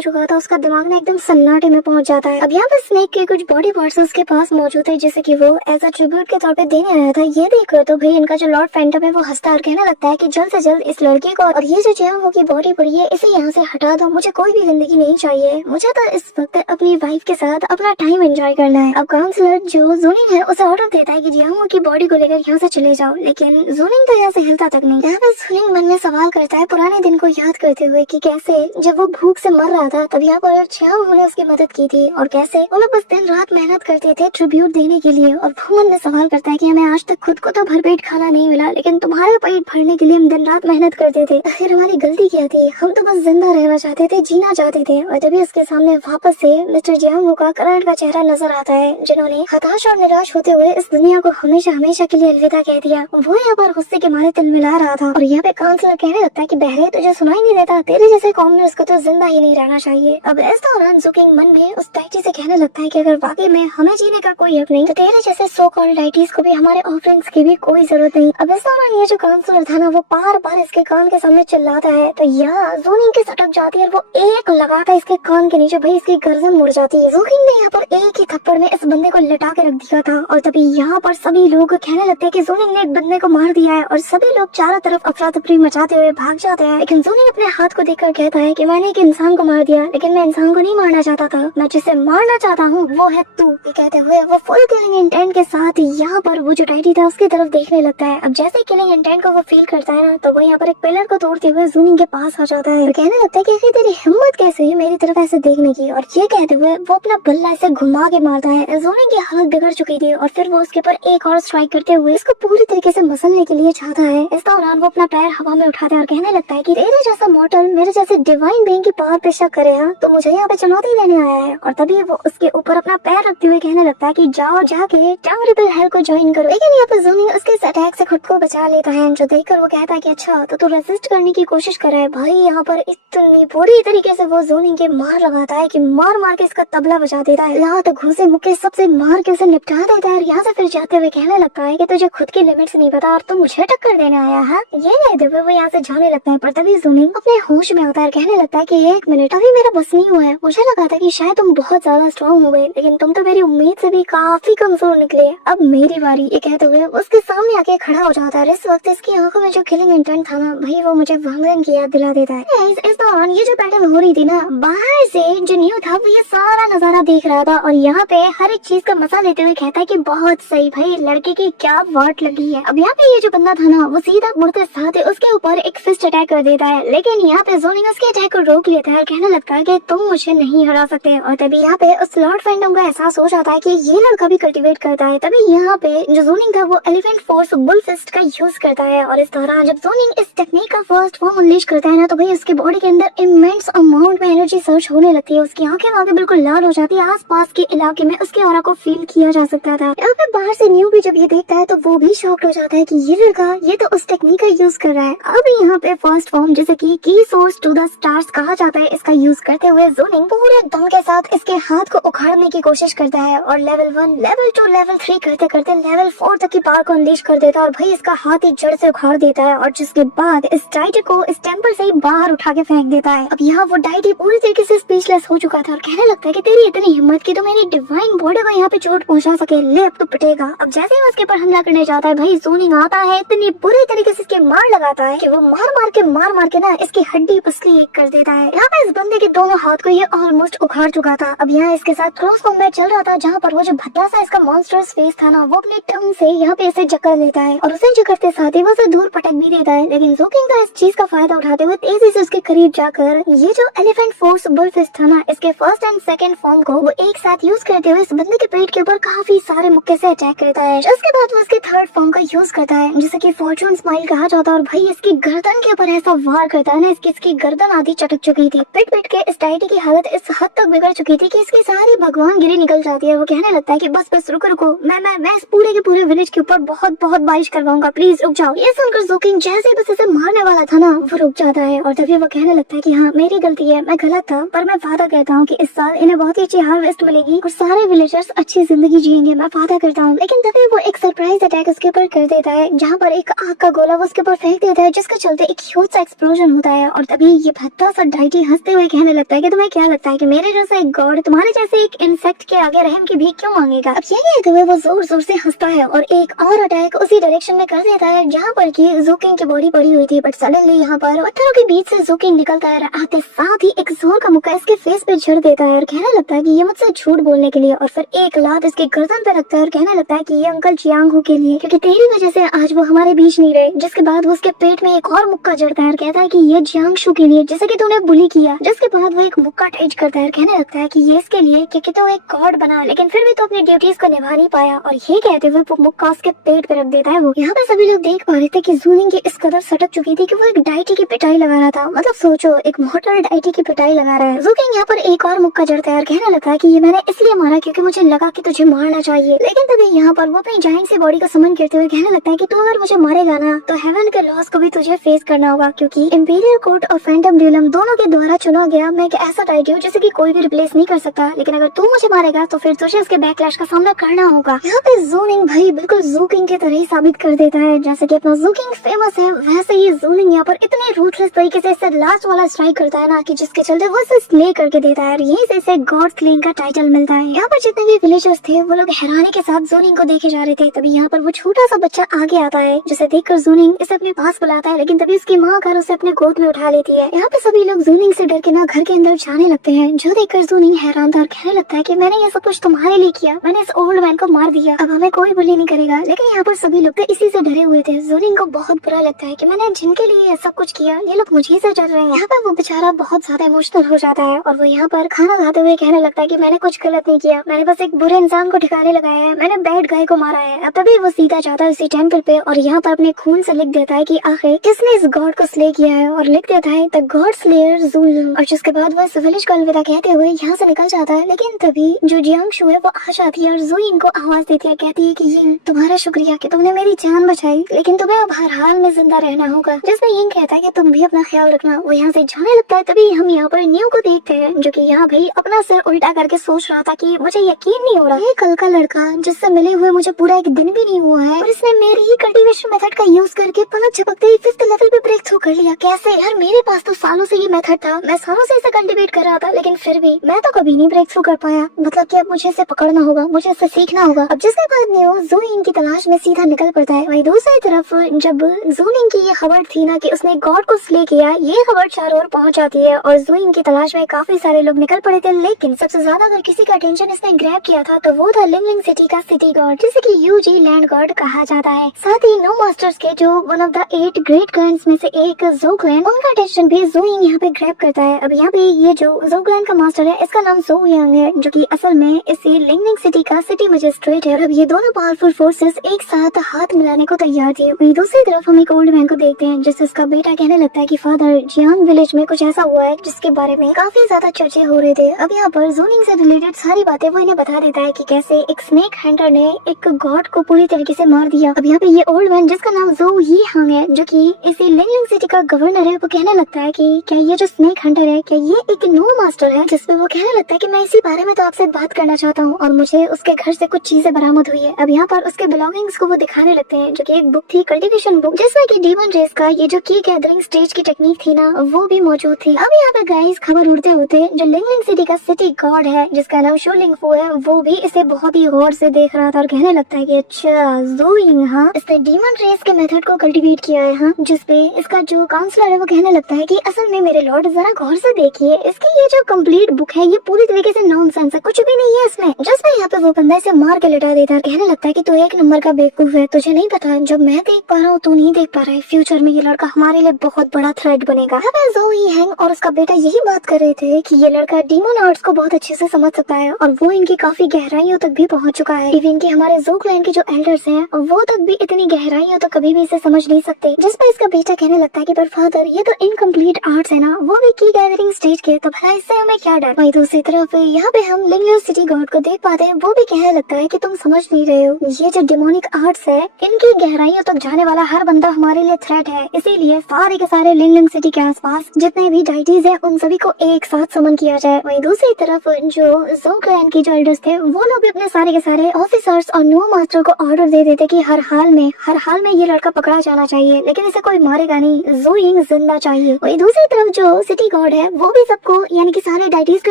चुका था, उसका दिमाग ना एकदम सन्नाटे में पहुंच जाता है। अब यहाँ पे स्नेक के कुछ बॉडी पार्ट्स उसके पास मौजूद है जिसे कि वो एज अ ट्रिब्यूट के तौर पे देने आया था। ये देखकर तो भाई इनका जो लॉर्ड फैंटम है वो हंसता और कहने लगता है कि जल्द से जल्द इस लड़की को और ये जो जियांग की बॉडी पड़ी है इसे यहाँ से हटा दो, मुझे कोई भी जिंदगी नहीं चाहिए, मुझे तो इस वक्त अपनी वाइफ के साथ अपना टाइम एंजॉय करना है। अब काउंसलर जो ज़ूनिंग है उसे ऑर्डर देता है कि जियांग की बॉडी को लेकर यहाँ से चले जाओ, लेकिन ज़ूनिंग तो यहाँ से हिलता तक नहीं। यहाँ पर ज़ूनिंग मन में सवाल करता है पुराने दिन को याद करते हुए कि कैसे जब वो भूख से मर रहा था तब यहाँ पर जियांग ने उसकी मदद की थी और कैसे वो लोग बस दिन रात मेहनत करते थे ट्रिब्यूट देने के लिए। और वो मन में सवाल करता है कि हमें आज तक खुद को तो भरपेट खाना नहीं मिला, लेकिन तुम्हारे पेट भरने के लिए हम दिन रात मेहनत करते थे, आखिर हमारी गलती क्या थी, हम तो बस जिंदा रहना चाहते थे, जीना चाहते थे। और तभी उसके सामने वापस से मिस्टर जियांग का करंट का चेहरा नजर आता है, जिन्होंने हताश और निराश होते हुए इस दुनिया को हमेशा हमेशा के लिए अलविदा कह दिया। वो यहाँ पर गुस्से के मारे तिल मिला रहा था और यहाँ पे काउंसलर कहने लगता है कि बहरे तुझे सुनाई नहीं देता, तेरे जैसे कॉमनर्स को तो जिंदा ही नहीं रहना चाहिए। अब इस दौरान ज़ूनिंग मन में उस डाइटी से कहने लगता है कि अगर वाकई में हमें जीने का कोई हक नहीं तो तेरे जैसे सो कॉल्ड डाइटीज को भी हमारे ऑफरिंग्स की भी कोई जरूरत नहीं। अब इस दौरान ये जो काउंसलर था ना वो बार बार इसके कान के सामने चिल्लाता है तो यहाँ ज़ूनिंग की सटक जाती है और वो एक लगाता है इसके कान के नीचे, भाई इसकी गर्दन मुड़ जाती है। ज़ूनिंग ने यहाँ पर एक ही थप्पड़ में इस बंदे को लटा के रख दिया था और तभी यहाँ पर सभी लोग कहने लगते हैं कि ज़ूनिंग ने एक बंदे को मार दिया है और सभी लोग चारों तरफ अफरा तफरी मचाते हुए भाग जाते हैं। लेकिन ज़ूनिंग अपने हाथ को देखकर कहता है कि मैंने एक इंसान को मार दिया, लेकिन मैं इंसान को नहीं मारना चाहता था, मैं जिसे मारना चाहता हूँ वो है तू। ये कहते हुए वो फुल किलिंग इंटेंट के साथ यहाँ पर वो जो डाइटी था उसकी तरफ देखने लगता है। अब जैसे किलिंग इंटेंट को वो फील करता है ना तो वो यहाँ पर एक पिलर को तोड़ते हुए ज़ूनिंग के पास आ जाता है और कहने लगता है कि आखिर तेरी हिम्मत कैसे हुई मेरी तरफ ऐसे देखने की। और ये कहते हुए वो अपना बल्ला ऐसे घुमा के मारता है। ज़ूनिंग की हालत बिगड़ चुकी थी और फिर वो उसके ऊपर एक और स्ट्राइक करते हुए इसको पूरी तरीके से मसलने के लिए चाहता है। इस दौरान वो अपना पैर हवा में उठाता है और कहने लगता है कि तेरे जैसा मॉर्टल मेरे जैसे डिवाइन बीइंग की पावर पे शक करे तो मुझे यहाँ पे चुनौती देने आया है। और तभी वो उसके ऊपर अपना पैर रखते हुए कहने लगता है कि जाओ जाके टेरिबल हेल को ज्वाइन करो। लेकिन यहाँ पर ज़ूनिंग उसके इस अटैक से खुद को बचा लेता है, जो देखकर वो कहता है कि अच्छा तो तू रेसिस्ट करने की कोशिश कर रहा है। भाई यहाँ पर इतनी बुरी तरीके से वो ज़ूनिंग के मार लगाता है कि मार मार के इसका तबला बजा देता है, यहाँ तो घुसे मुक्के सबसे मार के उसे निपटा देता है। और यहाँ से फिर जाते हुए कहने लगता है कि तुझे खुद की लिमिट्स नहीं पता और तुम मुझे टक्कर देने लेने आया है। ये कहते हुए वो यहाँ से जाने लगता है, पर तभी ज़ूनिंग अपने होश में आता है, कहने लगता है कि एक मिनट, अभी मेरा बस नहीं हुआ है। मुझे लगा था कि शायद तुम बहुत ज्यादा स्ट्रॉन्ग हो गए, लेकिन तुम तो मेरी उम्मीद से भी काफी कमजोर निकले। अब मेरी बारी। ये कहते हुए उसके सामने आके खड़ा हो जाता है। इस वक्त इसकी आंखों में जो किलिंग इंटेंट था ना भाई, वो मुझे वांगलन की याद दिला देता है। इस दौरान ये जो बैटल हो रही थी ना, बाहर से जो न्यू था वो ये सारा नजारा देख रहा था और यहाँ पे हर एक चीज का मजा लेते हुए कहता है कि बहुत सही भाई, लड़के की क्या वाट लगी है। अब यहाँ पे ये जो बंदा था ना, वो सीधा मुड़ते साथ उसके ऊपर एक फिस्ट अटैक कर देता है, लेकिन यहाँ पे ज़ूनिंग उसके अटैक को रोक लेता है, कहने लगता है कि तुम मुझे नहीं हरा सकते। और तभी यहाँ पे उस लॉर्ड फैंटम का एहसास हो जाता है कि ये लड़का भी कल्टीवेट करता है। तभी यहाँ पे जो ज़ूनिंग था वो एलिफेंट फोर्स बुल फिस्ट का यूज करता है और इस दौरान जब ज़ूनिंग इस टेक्निक का फर्स्ट फॉर्म अनलीश करता है ना, तो भाई उसके बॉडी के अंदर इमेंस अमाउंट में एनर्जी सर्च होने लगती है। उसकी आंखें वांखें बिल्कुल लाल हो जाती है, आसपास के इलाके में उसके ऑरा को फील किया जा सकता था। यहाँ पे बाहर से न्यू भी जब ये देखता है तो वो भी शॉक्ड हो जाता है कि ये लड़का ये तो उस टेक्निक का यूज कर रहा है। अब यहाँ पे फर्स्ट फॉर्म जैसे कि की सोर्स टू द स्टार्स कहा जाता है, इसका यूज करते हुए ज़ूनिंग पूरे दम के साथ इसके हाथ को उखाड़ने की कोशिश करता है और लेवल 1, लेवल 2, लेवल 3 करते करते लेवल 4 तक की पावर को अनलीश कर देता है और भाई इसका हाथ ही जड़ से उखाड़ देता है और जिसके बाद इस डाइटी को इस टेम्पल से ही बाहर उठा के फेंक देता है। अब यहाँ वो डाइटी पूरी तरीके से स्पीचलेस हो चुका था और कहने लगता है कि तेरी इतनी हिम्मत की तो मेरी डिवाइन बॉडी को यहाँ पे चोट पहुंचा सके, ले अब तो पिटेगा। अब जैसे ही उसके ऊपर हमला करने जाता है भाई, ज़ूनिंग आता है, इतनी बुरी तरीके से इसके मार लगाता है कि वो मार मार के ना इसकी हड्डी पसली एक कर देता है। यहाँ पे इस बंदे के दोनों हाथ को ये ऑलमोस्ट उखाड़ चुका था। अब यहाँ इसके साथ क्रॉस कॉम्बैट चल रहा था, जहाँ पर वो जो भद्दा सा इसका मॉन्स्टर्स फेस था ना, वो अपने टंग से यहाँ पे इसे जकड़ लेता है और उसे जकड़ते साथ ही वो उसे दूर पटक भी देता है। लेकिन ज़ूनिंग तो इस चीज का फायदा उठाते हुए तेजी से उसके करीब जाकर ये जो एलिफेंट फोर्स बुल फिस्ट था ना, इसके फर्स्ट एंड सेकंड फॉर्म को वो एक साथ यूज करते हुए इस बंदे के पेट के ऊपर काफी सारे मुक्के से अटैक करता है। उसके बाद वो उसके थर्ड फॉर्म का यूज करता है जिसे कि फॉर्चून स्माइल कहा जाता है और भाई इसकी गर्दन के ऊपर ऐसा वार करता है ना, इसकी गर्दन आधी चटक चुकी थी। पिट के इस डाइटी की हालत इस हद तक बिगड़ चुकी थी कि इसकी सारी भगवान गिरी निकल जाती है। वो कहने लगता है कि बस रुको, मैं इस पूरे के पूरे विलेज के ऊपर बहुत बारिश करवाऊंगा, प्लीज रुक जाओ। ये सुनकर ज़ूनिंग जैसे बस इसे मारने वाला था ना, वो रुक जाता है और तभी वो कहने लगता है कि हाँ मेरी गलती है, मैं गलत था, पर मैं वादा करता हूँ कि इस साल इन्हें बहुत ही अच्छी हार्वेस्ट मिलेगी और सारे विलेजर्स अच्छी जिंदगी जिएंगे, मैं वादा करता हूँ। लेकिन तभी वो एक सरप्राइज अटैक उसके ऊपर कर देता है, जहाँ पर एक आग का गोला वो उसके ऊपर फेंक देता है, जिसके चलते एक ह्यूज सा एक्सप्लोजन होता है और तभी ये भद्दा सा डाइटी हंसते हुए कहने लगता है कि तुम्हें क्या लगता है कि मेरे जैसा एक गॉड तुम्हारे जैसे एक इंसेक्ट के आगे रहम की भीख क्यों मांगेगा। अब ये कहते हुए वो जोर जोर से हंसता है और एक और अटैक उसी डायरेक्शन में कर देता है जहाँ पर की ज़ूनिंग की बॉडी पड़ी हुई थी। बट सडनली यहाँ पर पत्थरों के बीच से ज़ूनिंग निकलता है, आते साथ ही एक जोर का मुक्का इसके फेस पे जड़ देता है और कहने लगता है कि ये मुझसे झूठ बोलने के लिए, और फिर एक लात इसकी गर्दन पे रखता है और कहने लगता है कि ये अंकल चियांग हो के लिए, क्योंकि तेरी वजह से आज वो हमारे बीच नहीं रहे। जिसके बाद वो उसके पेट में एक और मुक्का जड़ता है और कहता है कि ये जियांगशु के लिए, जैसे कि तूने बुली किया। जिसके बाद वो एक मुक्का अटैच करता है और कहने लगता है कि ये इसके लिए क्योंकि तो एक गॉड बना, लेकिन फिर भी तो अपनी ड्यूटीज को निभा नहीं पाया। और ये कहते हुए वो मुक्का उसके पेट पे रख देता है। वो यहाँ पे सभी लोग देख पा रहे थे कि ज़ूनिंग की इस कदर सटक चुकी थी कि वो एक डाइटी की पिटाई लगा रहा था। मतलब सोचो, एक मॉर्टल डाइटी की पिटाई लगा रहा है। ज़ूनिंग यहाँ पर एक और मुक्का जड़ता है और कहने लगता है कि ये मैंने इसलिए मारा क्योंकि मुझे लगा कि तुझे मारना चाहिए। लेकिन तभी यहाँ पर वो अपनी जाइंट से बॉडी को समन करते हुए कहने लगता है कि तू अगर मुझे मारेगा ना तो हेवन के लॉस को भी तुझे फेस करना होगा, क्योंकि इंपीरियल कोर्ट और फैंटम ड्यूलम दोनों के द्वारा चुना गया मैं एक ऐसा डाइटी हूँ जिसे कि कोई भी रिप्लेस नहीं कर सकता। लेकिन अगर तू मुझे मारेगा तो फिर तुझे उसके बैकलैश का सामना करना होगा। यहाँ पे ज़ूनिंग भाई बिल्कुल ज़ूनिंग की तरह ही साबित कर देता है, जैसे कि अपना ज़ूनिंग फेमस है वैसे ही ज़ूनिंग यहाँ पर इतने रूथलेस तरीके से इससे लास्ट वाला स्ट्राइक करता है ना कि जिसके चलते वो इसे स्ले करके देता है और यहीं से इसे गॉड स्लेइंग का टाइटल मिलता है। यहाँ पर जितने भी विलेजर्स थे वो लोग हैरानी के साथ ज़ूनिंग को देखे जा रहे थे। तभी यहाँ पर वो छोटा सा बच्चा आगे आता है जिसे देखकर ज़ूनिंग इसे अपने पास बुलाता है, लेकिन तभी उसकी माँ घर उसे अपने गोद में उठा लेती है। यहाँ पे सभी लोग ज़ूनिंग से डर के ना घर के अंदर जाने लगते हैं, जो देखकर ज़ूनिंग हैरान था और कहने लगता है कि मैंने ये सब कुछ तुम्हारे लिए किया, मैंने इस ओल्ड मैन को मार दिया, अब हमें कोई बुली नहीं करेगा। लेकिन यहाँ पर सभी लोग तो इसी से डरे हुए थे। ज़ूनिंग को बहुत बुरा लगता है कि मैंने जिनके लिए ये सब कुछ किया ये लोग मुझे से डर रहे हैं। यहाँ पर वो बेचारा बहुत ज्यादा इमोशनल हो जाता है और वो यहाँ पर खाना खाते हुए कहने लगता है कि मैंने कुछ गलत नहीं किया, मैंने बस एक बुरे इंसान को ठिकाने लगाया है, मैंने बैड गाय को मारा है। अब तभी वो सीधा जाता है उसी टेंपल पे और यहाँ पर अपने खून से लिख देता है कि आखिर किसने इस गॉड को स्ले किया है, और लिख देता है द गॉड स्लेयर ज़ूलुंग। और जिसके बाद वो इस विलेज को अलविदा कहते हुए यहाँ से निकल जाता है। लेकिन तभी जो जियांगशु है वो आ जाती है और ज़ूयिंग को आवाज देती है, कहती है कि ये तुम्हारा शुक्रिया कि तुमने मेरी जान बचाई, लेकिन तुम्हें अब हर हाल में जिंदा रहना होगा। जिसमें जोइंग कहता है कि तुम भी अपना ख्याल रखना। वो यहाँ से जाने लगता है, तभी हम यहाँ पर न्यू को देखते हैं जो कि यहाँ भाई अपना सिर उल्टा करके सोच रहा था कि मुझे यकीन नहीं हो रहा है कल का लड़का जिससे मिले हुए मुझे पूरा एक दिन भी नहीं हुआ है और इसने मेरे ही कल्टीवेशन मेथड का यूज करके पलक झपकते ही 5th लेवल पे ब्रेक थ्रू कर लिया। कैसे यार, मेरे पास तो सालों से ये मेथड था, मैं सालों से इसे कल्टीवेट कर रहा था, लेकिन फिर भी मैं तो कभी नहीं ब्रेक थ्रू कर पाया। मतलब कि अब मुझे इसे पकड़ना होगा, मुझे इससे सीखना होगा। अब जिसके बाद न्यू जोइंग की तलाश में सीधा निकल पड़ता है। वहीं दूसरी तरफ जब जोइंग की ये खबर थी ना कि उसने गॉड को स्ले किया, ये खबर चारों ओर पहुंच जाती है और जोइंग की तलाश में काफी सारे लोग निकल पड़े थे। लेकिन सबसे ज्यादा अगर किसी का अटेंशन इसने ग्रैब किया था तो वो था लिंगलिंग सिटी का सिटी गॉड, जिसे कि यूजी लैंड गॉड कहा जाता है। साथ ही नो मास्टर्स के जो one of the 8 great clans में से एक ज़ोग्लैन, उनका अटेंशन भी जोइंग यहाँ पे ग्रैब करता है। अब यहाँ पे ये जो ज़ोग्लैन का मास्टर है इसका नाम ज़ो यांग है, जो कि असल में इसी लिंगलिंग सिटी का सिटी मजिस्ट्रेट है। अब ये दोनों पावरफुल फोर्सेस एक साथ हाथ मिलाने को तैयार थे। वहीं दूसरी तरफ हम एक ओल्ड मैन को देखते हैं जिससे उसका बेटा कहने लगता है कि फादर जियांग विलेज में कुछ ऐसा हुआ है जिसके बारे में काफी ज्यादा चर्चे हो रहे थे। अब यहाँ पर जोनिंग से रिलेटेड सारी बातें वो इन्हें बता देता है कि कैसे एक स्नेक हंटर ने एक गॉड को पूरी तरीके से मार दिया। अब यहाँ पे ये ओल्ड मैन जिसका नाम ज़ो यीहांग है, जो कि इसी लिंगलिंग सिटी का गवर्नर है, वो कहने लगता है कि क्या ये जो स्नेक हंटर है क्या ये एक नो मास्टर है, जिसपे वो कहने लगता है कि मैं इसी बारे में तो आपसे बात करना चाहता हूँ और मुझे उसके घर से कुछ चीजें बरामद हुई है। अब यहाँ पर उसके बिलोंगिंग्स को वो दिखाने लगते हैं, जो कि एक बुक थी, कल्टीवेशन बुक, जिसमें कि डीमन रेस का ये जो की गैदरिंग स्टेज की टेक्निक थी ना वो भी मौजूद थी। अब यहाँ पे गाइस खबर उड़ते होते जो लिंगलिंग सिटी का सिटी गॉड है जिसका नाम शोलिंग फू है, वो भी इसे बहुत ही गौर से देख रहा था और कहने लगता है कि अच्छा जोइंग, हाँ इसने डीमन रेस के मेथड को कल्टीवेट किया है। हाँ, जिसपे इसका जो काउंसलर है वो कहने लगता है कि असल में मेरे लॉर्ड जरा गौर से देखिए, इसकी ये जो कंप्लीट बुक है ये पूरी तरीके से नॉनसेंस है, कुछ भी नहीं है इसमें। जिसमें यहाँ पे वो बंदा इसे मार के लिटा देता है, कहने लगता है कि तू एक नंबर का बेवकूफ है, तुझे नहीं पता जब मैं देख पा रहा हूँ तू नहीं देख पा रहा है, फ्यूचर में ये लड़का हमारे लिए बहुत बड़ा थ्रेट बनेगा। ज़ो यीहांग और उसका बेटा यही बात कर रहे थे कि ये लड़का डीमन आर्ट्स को बहुत अच्छे से समझ सकता है और वो इनकी काफी गहराइयों तक भी पहुंच चुका है। इवन कि हमारे ज़ो क्लैन के जो एल्डर्स हैं वो तक भी इतनी गहराइयों तक कभी भी इसे समझ नहीं सकते। जिस पर इसका बेटा कहने लगता है कि पर फादर ये तो इनकम्प्लीट आर्ट्स है ना, वो भी की गैदरिंग स्टेज के, तो भला इससे हमें क्या डर। वहीं दूसरी तरफ यहाँ पे हम लिंगलिंग सिटी गॉड को देख पाते हैं, वो भी कहने लगता है कि तुम समझ नहीं रहे हो, ये जो डिमोनिक आर्ट्स है इनकी गहराइयों तक जाने वाला हर बंदा हमारे लिए थ्रेट है, इसीलिए सारे के सारे लिंगलिंग सिटी के आसपास जितने भी डाइटीज है उन सभी को एक साथ समन किया जाए। वहीं दूसरी तरफ जो ज़ो क्लैन की जो एल्डर्स थे वो लोग भी अपने सारे के सारे ऑफिसर्स और नो मास्टर को ऑर्डर दे देते कि हर हाल में ये लड़का पकड़ा जाना चाहिए, लेकिन इसे कोई मारेगा नहीं, जोइंग जिंदा चाहिए। वहीं दूसरी तरफ जो सिटी गॉड है वो भी सबको यानी कि सारे डाइटीज को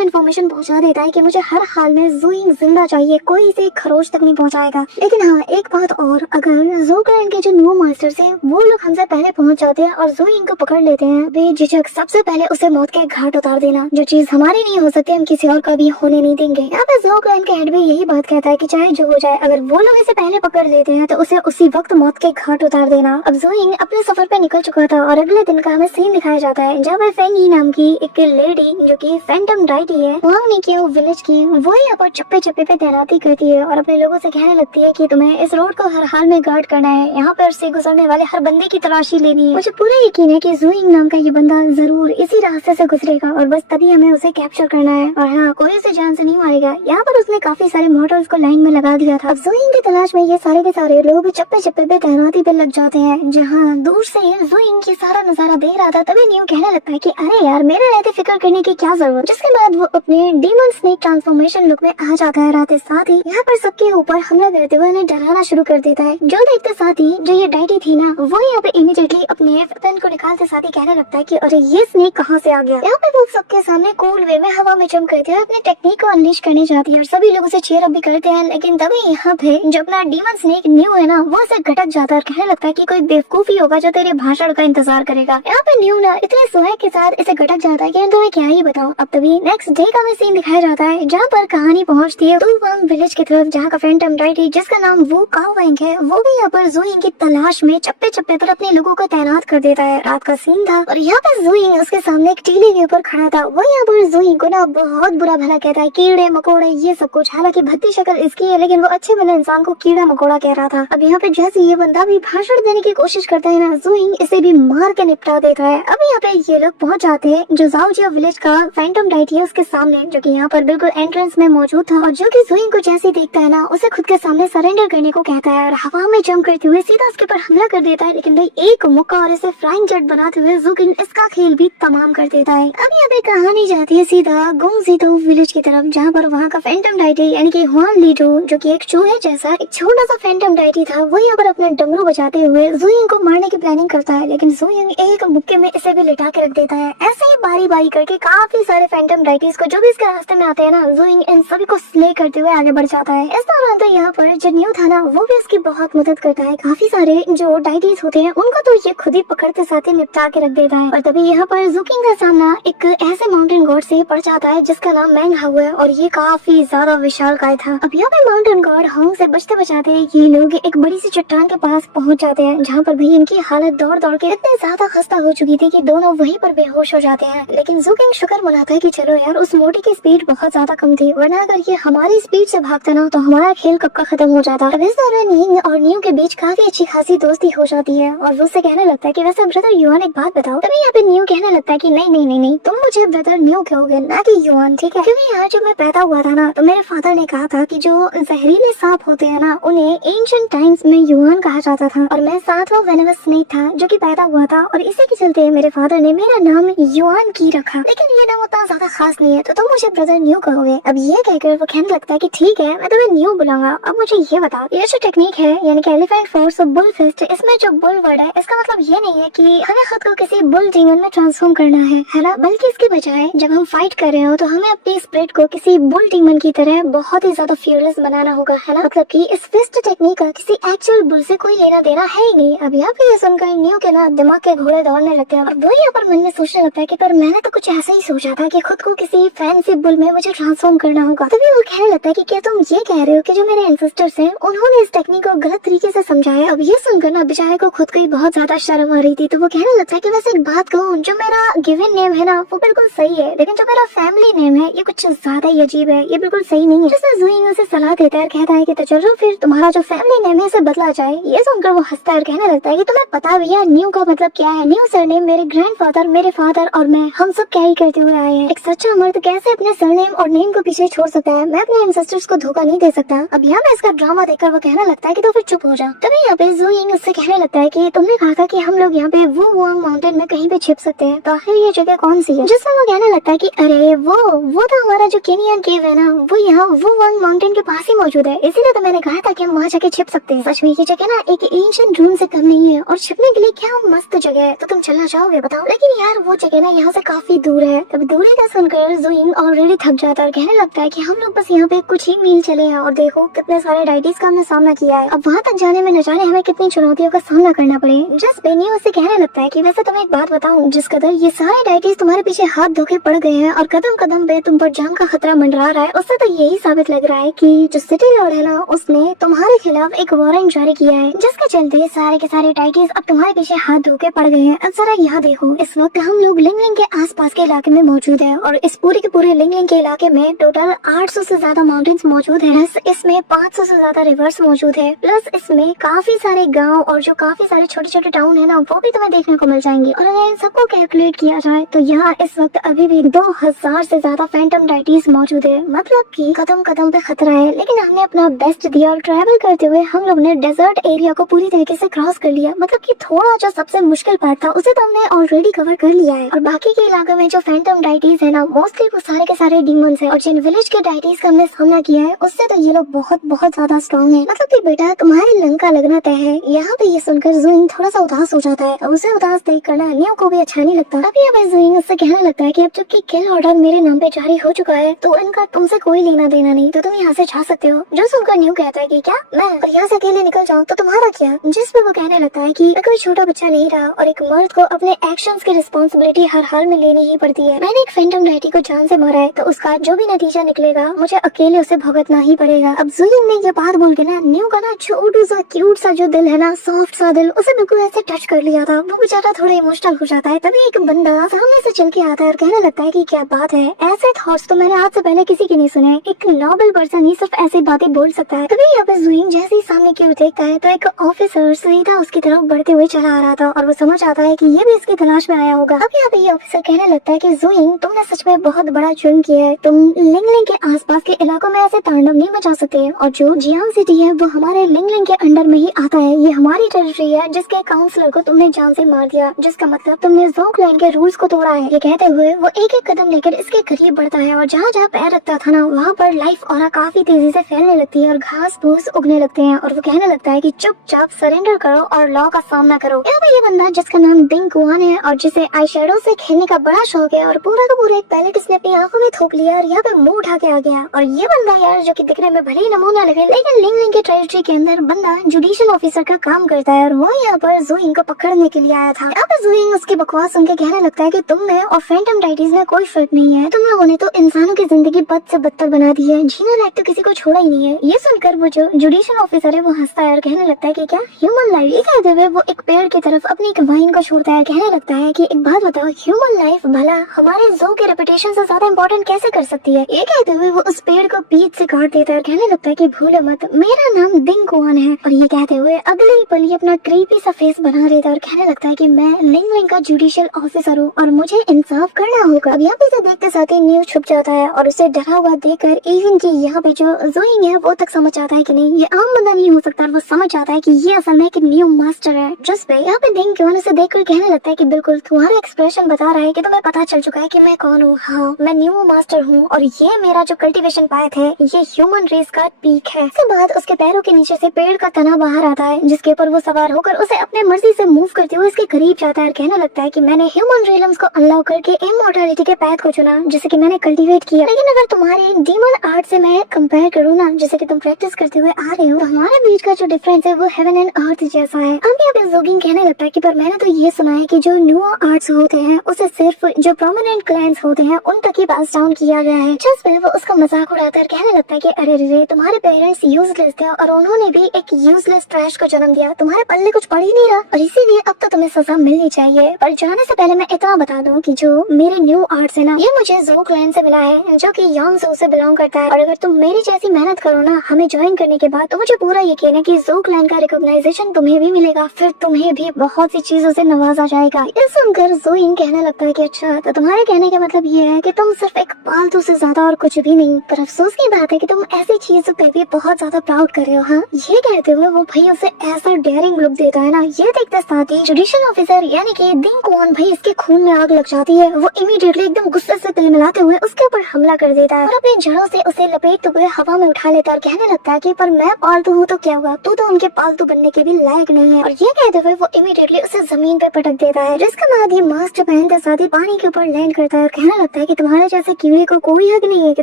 इन्फॉर्मेशन पहुंचा देता है कि मुझे हर हाल में जोइंग जिंदा चाहिए, कोई इसे खरोच तक नहीं पहुंचाएगा। लेकिन हाँ, एक बात और, अगर ज़ो क्लैन के जो नो मास्टर्स हैं वो लोग हमसे पहले पहुंच जाते हैं और जोइंग को पकड़ लेते हैं, बेझिझक सबसे पहले उसे मौत के घाट उतार देना, जो चीज हमारी नहीं हो सकती हम किसी और का भी होने नहीं देंगे। यहाँ पे ज़ो क्लैन के हेड भी यही बात कहता है कि चाहे जो हो जाए, अगर वो लोग इसे पहले पकड़ लेते हैं तो उसे उसी वक्त मौत के घाट उतार देना। अब जोइंग अपने सफर पे निकल चुका था और अगले दिन का हमें सीन दिखाया जाता है जहाँ पे फेंग यी नाम की एक लेडी जो कि फैंटम डाइटी है वांगनिक्यू विलेज की, वो यहाँ पर चप्पे चप्पे पे तैनाती करती है और अपने लोगों से कहने लगती है कि तुम्हें इस रोड को हर हाल में गार्ड करना है, यहाँ पर से गुजरने वाले हर बंदे की तलाशी लेनी है। मुझे पूरा यकीन है कि जोइंग नाम का ये बंदा जरूर इसी रास्ते से गुजरेगा और बस तभी हमें उसे कैप्चर करना है। और हाँ, कोई उसे जान से नहीं मारेगा। यहाँ पर उसने काफी सारे मॉडल्स को लाइन में लगा दिया था। जोइंग की तलाश में ये सारे के सारे लोग चप्पे चप्पे पे तैनाती पे लग जाते हैं, जहाँ दूर से जोइंग की सारा नजारा देख रहा था तभी न्यू कहने लगता है कि अरे यार मेरे रहते फिक्र करने की क्या जरूरत। जिसके बाद वो अपने डीमन स्नेक ट्रांसफॉर्मेशन लुक में आ जाता है। रात साथ ही यहाँ पर सबके ऊपर हमला करते हुए उन्हें डराना शुरू कर देता है। जो देखते साथ ही जो ये डाइटी थी ना वो यहाँ पे इमीडिएटली अपने वेपन को निकालते साथ ही कहने लगता है कि अरे ये स्नेक कहाँ से आ गया। यहाँ पे वो सबके सामने कूल वे में हवा में जंप करते हुए अपने टेक्निक को अनलीश करने जाती है और सभी लोग उसे चीयर अप भी करते हैं। लेकिन तभी यहाँ पे जो अपना डीमन स्नेक न्यू है ना वो से घटक जाता है और कहने लगता है कि कोई बेवकूफी होगा जो तेरे भाषण का इंतजार करेगा। यहाँ पे न्यू ना इतने स्वैग के साथ इसे घटक जाता है कि तुम्हें क्या ही बताऊं। अब तभी नेक्स्ट डे का सीन दिखाया जाता है जहाँ पर कहानी पहुँचती है तुवांग विलेज की तरफ, जहाँ का फैंटम डाइटी जिसका नाम वो काओवेंग है वो भी यहाँ पर जोइंग की तलाश में चप्पे चप्पे पर अपने लोगों को तैनात कर देता है। रात का सीन था और यहाँ पर जोइंग उसके सामने एक टीले के ऊपर खड़ा था। वो यहाँ पर जोइंग को ना बहुत बुरा भला कहता है, कीड़े मकोड़े ये सब कुछ। हालांकि भद्दी शक्ल इसकी है लेकिन वो अच्छे भले इंसान को कीड़ा मकोड़ा कह रहा था। अब यहाँ पे जैसे ये बंदा भी भाषण देने की कोशिश करता है ना जोइंग इसे भी मार के निपटा देता है। अब यहाँ पे ये लोग पहुंच जाते हैं जो जाओजियो विलेज का फैंटम डाइटी है उसके सामने, जो कि यहाँ पर बिल्कुल एंट्रेंस में मौजूद था, और जो कि जुइंग को जैसे ही देखता है ना उसे खुद के सामने सरेंडर करने को कहता है और हवा में जंप करते हुए सीधा उसके ऊपर हमला कर देता है। लेकिन भाई एक मुक्का और इसे फ्लाइंग जेट बनाते हुए जुगिन इसका खेल भी तमाम कर देता है। अब यहाँ पे कहानी जाती है सीधा गोंगजीतो विलेज की तरफ, जहाँ पर वहाँ का फैंटम डाइटी यानी कि हुआन लीटो जो कि एक चूहे जैसा एक छोटा सा फैंटम डाइटी था, वो यहाँ पर अपने डमरू बजाते हुए जुइंग को मारने की प्लानिंग करता है। लेकिन जुइंग एक मुक्के में इसे भी लिटा के रख देता है। ऐसे ही बारी बारी करके काफी सारे फैंटम डाइटीज को जो भी इसके रास्ते में आते हैं ना, जुइंग इन सभी को स्ले करते हुए आगे बढ़ जाता है। इस दौरान तो यहाँ पर जो न्यू था ना वो भी उसकी बहुत मदद करता है। काफी सारे जो डाइटीज होते हैं उनको तो ये खुद ही पकड़ते साथ ही निपटा के रख देता है। और तभी यहाँ पर जुकिंग का सामना एक ऐसे माउंटेन गॉड से पड़ जाता है जिसका नाम मैंग हाउ है, और ये काफी ज्यादा विशालकाय था। अब यहाँ पे माउंटेन गॉड हाउ से बचते बचाते ये लोग एक बड़ी सी चट्टान के पास पहुंच जाते हैं, जहाँ पर भाई इनकी हालत दौड़ दौड़ के इतनी ज्यादा खस्ता हो चुकी थी कि दोनों वहीं पर बेहोश हो जाते हैं। लेकिन जुकिंग शुक्र मनाता है कि चलो यार उस मोटी की स्पीड बहुत ज्यादा कम थी, वरना अगर ये हमारी स्पीड से भागता ना तो हमारा खेल कब का खत्म हो जाता। अब इस दौरान यिंग और न्यू के बीच काफी अच्छी खासी दोस्ती हो जाती है और वो उससे कहने लगता है कि वैसे ब्रदर युआन एक बात बताओ। तभी यहाँ पे न्यू कहने लगता है कि नहीं नहीं नहीं नहीं, तुम मुझे ब्रदर न्यू कहोगे ना कि युआन, ठीक है? क्योंकि यार जब मैं पैदा हुआ था ना तो मेरे फादर ने कहा था कि जो जहरीले सांप होते हैं ना उन्हें एंशिएंट टाइम्स में युआन कहा जाता था, और मैं सातवां वेनमस स्नेक था जो कि पैदा हुआ था, और इसी के चलते मेरे फादर ने मेरा नाम युआन की रखा। लेकिन ये नाम उतना ज्यादा खास नहीं है तो तुम मुझे ब्रदर न्यू कहोगे। अब ये कहकर वो कहने लगता है कि ठीक है मैं तुम्हें न्यू बुलाऊंगा। अब मुझे ये बताओ, ये जो टेक्निक है यानी कि एलिफेंट फोर्स और बुल फिस्ट, इसमें जो बुल वर्ड है इसका मतलब ये नहीं है कि हमें खुद को किसी बुल डीमन में ट्रांसफॉर्म करना है ना, बल्कि इसके बजाय जब हम फाइट कर रहे हो तो हमें अपनी स्पिरिट को किसी बुल डीमन की तरह बहुत ही ज्यादा फियरलेस बनाना होगा, है ना? मतलब कि इस फिस्ट टेक्निक का किसी एक्चुअल बुल से कोई लेना देना है ही नहीं। अब यहाँ पे ये सुनकर न्यू के ना दिमाग के घोड़े दौड़ने लगते हैं और वो यहाँ पर मन में सोचने लगता है कि पर मैंने तो कुछ ऐसा ही सोचा था कि खुद को किसी फैंसी बुल में मुझे ट्रांसफॉर्म करना होगा। तभी वो कहने लगता है कि क्या तुम ये कह रहे हो कि जो मेरे एंसेस्टर्स हैं उन्होंने इस टेक्निक को गलत तरीके से समझाया? अब ये सुनकर ना बेचारे को खुद को ही बहुत ज्यादा शर्म आ रही थी, तो वो कहने लगता है कि वैसे एक बात कहूँ, जो मेरा गिवन नेम है ना वो बिल्कुल सही है, लेकिन जो मेरा फैमिली नेम है ये कुछ ज्यादा ही अजीब है, ये बिल्कुल सही नहीं है। जिससे जुइंग उसे सलाह देता है, कहता है कि तो चलो फिर तुम्हारा जो फैमिली नेम है इसे बदला जाए। ये सुनकर वो हंसता है और कहने लगता है कि तुम्हें पता भी है न्यू का मतलब क्या है? न्यू सरनेम मेरे ग्रैंडफादर, मेरे फादर और मैं हम सब कैरी करते हुए आए हैं। एक सच्चा मर्द कैसे अपने सरनेम और नेम को पीछे छोड़ सकता है? मैं अपने एंसेस्टर्स को धोखा नहीं दे सकता। अब यहाँ पे इसका ड्रामा देखकर वो कहने लगता है कि तो फिर चुप हो जा। तभी यहाँ पे जुइंग उससे कहने लगता है कि तुमने कहा था कि हम लोग यहाँ पे वो वुआंग माउंटेन में कहीं पे छिप सकते हैं, तो आखिर ये जगह कौन सी है? जिससे वो कहने लगता है कि अरे वो तो हमारा जो केनियन केव है ना वो यहाँ वो वुआंग माउंटेन के पास ही मौजूद है, इसीलिए तो मैंने कहा था कि हम वहाँ जाके छिप सकते हैं। सच में ये जगह ना एक एंशिएंट रूम से कम नहीं है और छिपने के लिए क्या मस्त जगह है, तो तुम चलना चाहोगे बताओ? लेकिन यार वो जगह ना यहाँ से काफी दूर है। तब दूरी का सुनकर जुइंग ऑलरेडी थक जाता है और कहने लगता है कि हम लोग बस यहाँ पे कुछ ही मील चले हैं और देखो कितने सारे डाइटीज का हमने सामना किया है, अब वहाँ तक जाने में न जाने हमें कितनी चुनौतियों का सामना करना पड़े। जस्ट बेनी उससे कहने लगता है कि वैसे तुम्हें एक बात बताऊं, जिस कदर ये सारे डाइटीज तुम्हारे पीछे हाथ धोके पड़ गए हैं और कदम कदम पे तुम पर जान का खतरा मंडरा रहा है, उससे तो यही साबित लग रहा है कि जो सिटी लॉर्ड है ना उसने तुम्हारे खिलाफ एक वारंट जारी किया है, जिसके चलते सारे के सारे डाइटीज अब तुम्हारे पीछे हाथ धोके पड़ गए हैं। अब जरा यहाँ देखो, इस वक्त हम लोग लिंगलिंग के आसपास के इलाके में मौजूद है और इस पूरे के पूरे लिंगलिंग के इलाके में टोटल 800 से ज्यादा माउंटेन्स मौजूद है, इसमें 500 से ज्यादा रिवर्स मौजूद है, प्लस इसमें काफी सारे गांव और जो काफी सारे छोटे छोटे टाउन है ना वो भी तुम्हें देखने को मिल जाएंगे। और अगर इन सबको कैलकुलेट किया जाए तो यहाँ इस वक्त अभी भी 2000 से ज्यादा फैंटम डाइटीज मौजूद है, मतलब कि कदम कदम पे खतरा है। लेकिन हमने अपना बेस्ट दिया और ट्रैवल करते हुए हम लोग ने डेजर्ट एरिया को पूरी तरीके से क्रॉस कर लिया, मतलब कि थोड़ा जो सबसे मुश्किल पार्ट था उसे तो हमने ऑलरेडी कवर कर लिया है। और बाकी के इलाके में जो फैंटम डाइटीज है ना मोस्टली वो सारे के सारे डीमंस है, और जिन विलेज के डाइटीज का हमने सामना किया है उससे तो ये लोग बहुत बहुत ज्यादा स्ट्रॉन्ग है, मतलब कि बेटा तुम्हारी लंका लगना तय है। यहाँ पे ये सुनकर जुइंग थोड़ा सा उदास हो जाता है और उसे उदास देख कर न्यू को भी अच्छा नहीं लगता। अभी अब जुइंग उससे कहने लगता है कि अब जबकि किल ऑर्डर मेरे नाम पे जारी हो चुका है तो इनका तुमसे कोई लेना देना नहीं, तो तुम यहाँ से जा सकते हो। जो सुनकर न्यू कहता है कि क्या मैं और यहाँ से अकेले निकल जाऊँ तो तुम्हारा क्या? जिस पे वो कहने लगता है कि कोई छोटा बच्चा नहीं रहा और एक मर्द को अपने एक्शंस की रिस्पॉन्सिबिलिटी हर हाल में लेनी ही पड़ती है। मैंने एक फैंटम डाइटी को जान से मारा है तो उसका जो भी नतीजा निकलेगा मुझे अकेले उसे भुगतना ही पड़ेगा। अब जुइंग ने ये बात बोल के ना न्यू का ना छोटू सा क्यूट सा जो दिल है ना, सॉफ्ट सा दिल, उसे बिल्कुल ऐसे टच कर लिया था। वो बेचारा थोड़ा इमोशनल हो जाता है। तभी एक बंदा सामने से चल के आता है और कहने लगता है कि क्या बात है, ऐसे थॉट्स तो मैंने आज से पहले किसी के नहीं सुने, एक नॉबल पर्सन ही सिर्फ ऐसी बातें बोल सकता है। तभी यहाँ पे जुइंग जैसे ही सामने की ओर देखता है तो एक ऑफिसर सीधा उसकी तरफ बढ़ते हुए चला आ रहा था और वो समझ आता है कि ये भी इसकी तरफ तलाश में आया होगा। अब यहाँ पे ये ऑफिसर कहने लगता है कि ज़ोइंग, तुमने सच में बहुत बड़ा जुर्म किया है। तुम लिंगलिंग के आसपास के इलाकों में ऐसे तांडव नहीं मचा सकते, और जो जियांग सिटी है वो हमारे लिंगलिंग के अंडर में ही आता है। ये हमारी टेरिटरी है जिसके काउंसलर को तुमने जान से मार दिया, जिसका मतलब तुमने ज़ोंगलैंड के रूल्स को तोड़ा है। ये कहते हुए वो एक एक कदम लेकर इसके करीब बढ़ता है, और जहाँ जहाँ पैर रखता था ना, वहाँ पर लाइफ ऑरा काफी तेजी से फैलने लगती है और घास फूस उगने लगते हैं। और वो कहने लगता है कि चुपचाप सरेंडर करो और लॉ का सामना करो। यहाँ पे ये बंदा जिसका नाम दिंग कुआन है और जिसे आई शेडो से खेलने का बड़ा शौक है, और पूरा का पूरा एक पैलेट इसने अपनी आंखों में थोप लिया और यहाँ पे मुंह उठा के आ गया। और ये बंदा यार, जो कि दिखने में भले ही नमूना लगे, लेकिन लिंगलिंग के टेरिटरी के अंदर बंदा जुडिशियल ऑफिसर का काम करता है, और वो यहाँ पर ज़ोइंग को पकड़ने के लिए आया था। यहाँ पे ज़ोइंग उसकी बकवास सुन के कहने लगता है कि तुम में और फैंटम डाइटीज में कोई फर्क नहीं है, तुम लोगों ने तो इंसानों की जिंदगी बद से बदतर बना दी है, जीना लायक तो किसी को छोड़ा ही नहीं है। ये सुनकर वो जो जुडिशियल ऑफिसर है वो हंसता है और कहने लगता है कि क्या ह्यूमन लाइफ, ये कहते हुए वो एक पेड़ की तरफ अपनी एक वाइन को छोड़ता है। कहने लगता है कि एक बात बताओ, ह्यूमन लाइफ भला हमारे ज़ो के रेपुटेशन से ज्यादा इंपॉर्टेंट कैसे कर सकती है। ये कहते हुए वो उस पेड़ को बीच से काट देता है और कहने लगता है कि भूलो मत, मेरा नाम दिंग कुआन है। और ये कहते हुए अगले ही पल ये अपना क्रीपी सा फेस बना लेता है और कहने लगता है कि मैं लिंगलिंग का जुडिशियल ऑफिसर हूँ और मुझे इंसाफ करना होगा। अब यहाँ पे से देखते साथ ही न्यूज छुप जाता है, और उसे डरा हुआ देखकर इवन की यहाँ पे जो ज़ोइंग है वो तक समझ आता है कि नहीं, ये आम बंदा नहीं हो सकता। वो समझ जाता है कि ये असल में एक न्यू मास्टर है। जिस पे यहाँ पे दिंग कुआन उसे देखकर कहने लगता है कि बिल्कुल तुम्हारा एक्सप्रेशन बता रहा है कि तुम्हें पता चल चुका है कि मैं कौन हूँ। हाँ, मैं न्यू मास्टर हूँ, और ये मेरा जो कल्टीवेशन पाइप है ये ह्यूमन रेस का पीक है। इसके बाद उसके पैरों के नीचे से पेड़ का तना बाहर आता है, जिसके ऊपर वो सवार होकर उसे अपने मर्जी से मूव करते हुए इसके करीब जाता है और कहने लगता है कि मैंने ह्यूमन रियल्म्स को अनलॉक करके इमॉर्टैलिटी के पैथ को चुना, जिसे कि मैंने कल्टीवेट किया। लेकिन अगर तुम्हारे डीमन आर्ट से मैं कंपेयर करूँ ना, जिसे कि तुम प्रैक्टिस करते हुए आ रहे हो, तो हमारे बीच का जो डिफरेंस है वो हेवन एंड अर्थ जैसा है। अब यहाँ पे ज़ोइंग कहने लगता है कि पर मैंने तो ये सुना है कि जो न्यू आर्ट्स होते हैं उसे सिर्फ जो प्रोमिनेंट क्लाइंट्स होते हैं उन तक ही पास डाउन किया गया है। जिस पे वो उसका मजाक उड़ाता है, कहने लगता है कि अरे रे, तुम्हारे पेरेंट्स यूजलेस थे और उन्होंने भी एक यूजलेस ट्रैश को जन्म दिया, तुम्हारे पल्ले कुछ पड़ ही नहीं रहा, और इसीलिए अब तो तुम्हें सजा मिलनी चाहिए। पर जाने से पहले मैं इतना बता दूं कि जो मेरे न्यू आर्ट्स है ना, ये मुझे ज़ो क्लैन से मिला है, जो कि यांग ज़ो से बिलोंग करता है। और अगर तुम मेरी जैसी मेहनत करो ना हमें ज्वाइन करने के बाद, तो मुझे पूरा यकीन है कि ज़ो क्लैन का रिकॉग्नाइजेशन तुम्हें भी मिलेगा, फिर तुम्हें भी बहुत सी चीजों से नवाजा जाएगा। ये सुनकर ज़ोइंग कहने लगता है कि अच्छा, तो तुम्हारे कहने का मतलब ये है कि तुम सिर्फ एक पालतू से ज्यादा और कुछ भी नहीं। पर अफसोस की बात है कि तुम ऐसी चीजों पे भी बहुत ज्यादा प्राउड कर रहे हो। हाँ, ये कहते हुए वो भाई उसे ऐसा डेयरिंग लुक देता है ना, ये देखते साथ ही जुडिशियल ऑफिसर यानी कि दिंग कुआन भाई, इसके खून में आग लग जाती है। वो इमीडिएटली एकदम गुस्से से तिल मिलाते हुए उसके ऊपर हमला कर देता है और अपनी जड़ों से उसे लपेटते हुए हवा में उठा लेता है और कहने लगता है कि पर मैं पालतू हूँ तो क्या हुआ, तू तो उनके पालतू बनने के भी लायक नहीं है। और ये कहते हुए वो इमीडिएटली उसे जमीन पे पटक देता है, जिसके बाद ये मास्क पहनते साथ ही पानी के ऊपर लैंड करता है और कहने लगता है कि तुम्हारे जैसे कीड़े को कोई हक नहीं है कि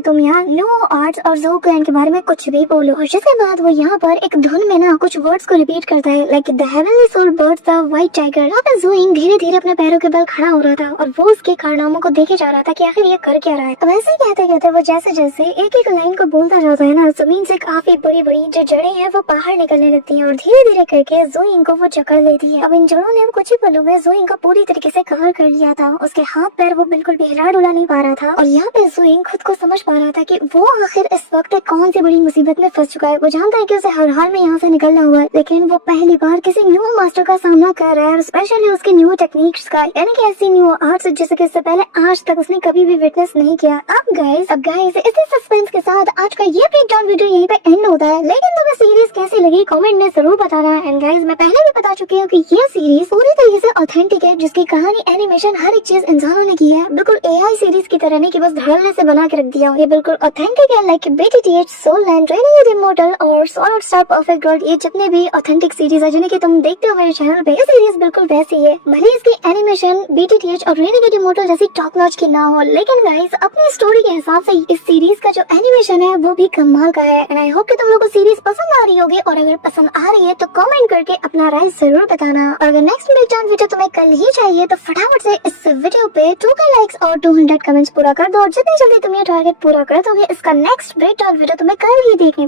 तुम यहाँ न्यू आर्ट्स और ज़ो क्लैन के बारे में कुछ भी बोलो। और जिसके बाद वो यहाँ पर एक धुन में ना कुछ वर्ड्स को रिपीट करता है, like the heavenly soul birds the white tiger. यहाँ पे ज़ोइंग धीरे धीरे अपने पैरों के बल खड़ा हो रहा था और वो उसके कारनामों को देखे जा रहा था कि आखिर ये कर क्या रहा है। अब ऐसे कहते कहते वो जैसे जैसे एक एक लाइन को बोलता जाता है ना, जमीन से काफी बड़ी बड़ी जो जड़ें हैं वो बाहर निकलने लगती हैं और धीरे धीरे करके ज़ोइंग को वो जकड़ लेती है। अब इन जड़ों ने कुछ ही पलों में ज़ोइंग को पूरी तरीके से कवर कर लिया था। उसके हाथ पैर वो बिल्कुल भी हिला डुला नहीं पा रहा था और यहाँ पे ज़ोइंग खुद को समझ पा रहा था कि वो आखिर इस वक्त कौन सी बड़ी मुसीबत में फंस चुका है। वो जानता है कि उसे हर हाल में यहाँ से निकलना हुआ है, लेकिन वो पहली बार किसी न्यू मास्टर का सामना कर रहा है और स्पेशली उसके न्यू टेक्निक्स का, यानी कि ऐसी न्यू आर्ट्स जिसे कि इससे पहले आज तक उसने कभी भी विटनेस नहीं किया। अब गाइस इसी सस्पेंस के साथ आज का ये ब्रेकडाउन वीडियो यहीं पे एंड होता है, लेकिन तुम्हें सीरीज कैसी लगी कमेंट में जरूर बताना। एंड गाइस मैं पहले भी बता चुकी हूँ कि ये सीरीज पूरी तरीके से ऑथेंटिक है, जिसकी कहानी एनिमेशन हर एक चीज इंसानों ने की है, बिल्कुल एआई सीरीज की तरह नहीं कि बस धड़ल्ले से बना के रख दिया। ये बिल्कुल ऑथेंटिक है, like BTTH, soul land, training with immortal और सॉलिड स्टार परफेक्ट वर्ल्ड। ये जितने भी ऑथेंटिक सीरीज है जिन्हें कि तुम देखते हो मेरे चैनल पे, ये सीरीज बिल्कुल वैसी है। भले इसकी एनिमेशन BTTH और ट्रेनिंग विद इमॉर्टल जैसी टॉप नॉच की ना हो, लेकिन गाइस अपनी स्टोरी के हिसाब से इस सीरीज का जो एनिमेशन है वो भी कमाल का है। एंड आई होप कि तुम लोगों को सीरीज पसंद आ रही होगी, और अगर पसंद आ रही है तो कमेंट करके अपना राय जरूर बताना। और अगर नेक्स्ट ब्रेकडाउन वीडियो तुम्हें कल ही चाहिए तो फटाफट से इस वीडियो पे 2K लाइक्स और 200 कमेंट्स पूरा कर दो, और जितनी जल्दी तुम ये टारगेट पूरा कर दोगे इसका नेक्स्ट ब्रेकडाउन वीडियो तुम्हें कल ही देखने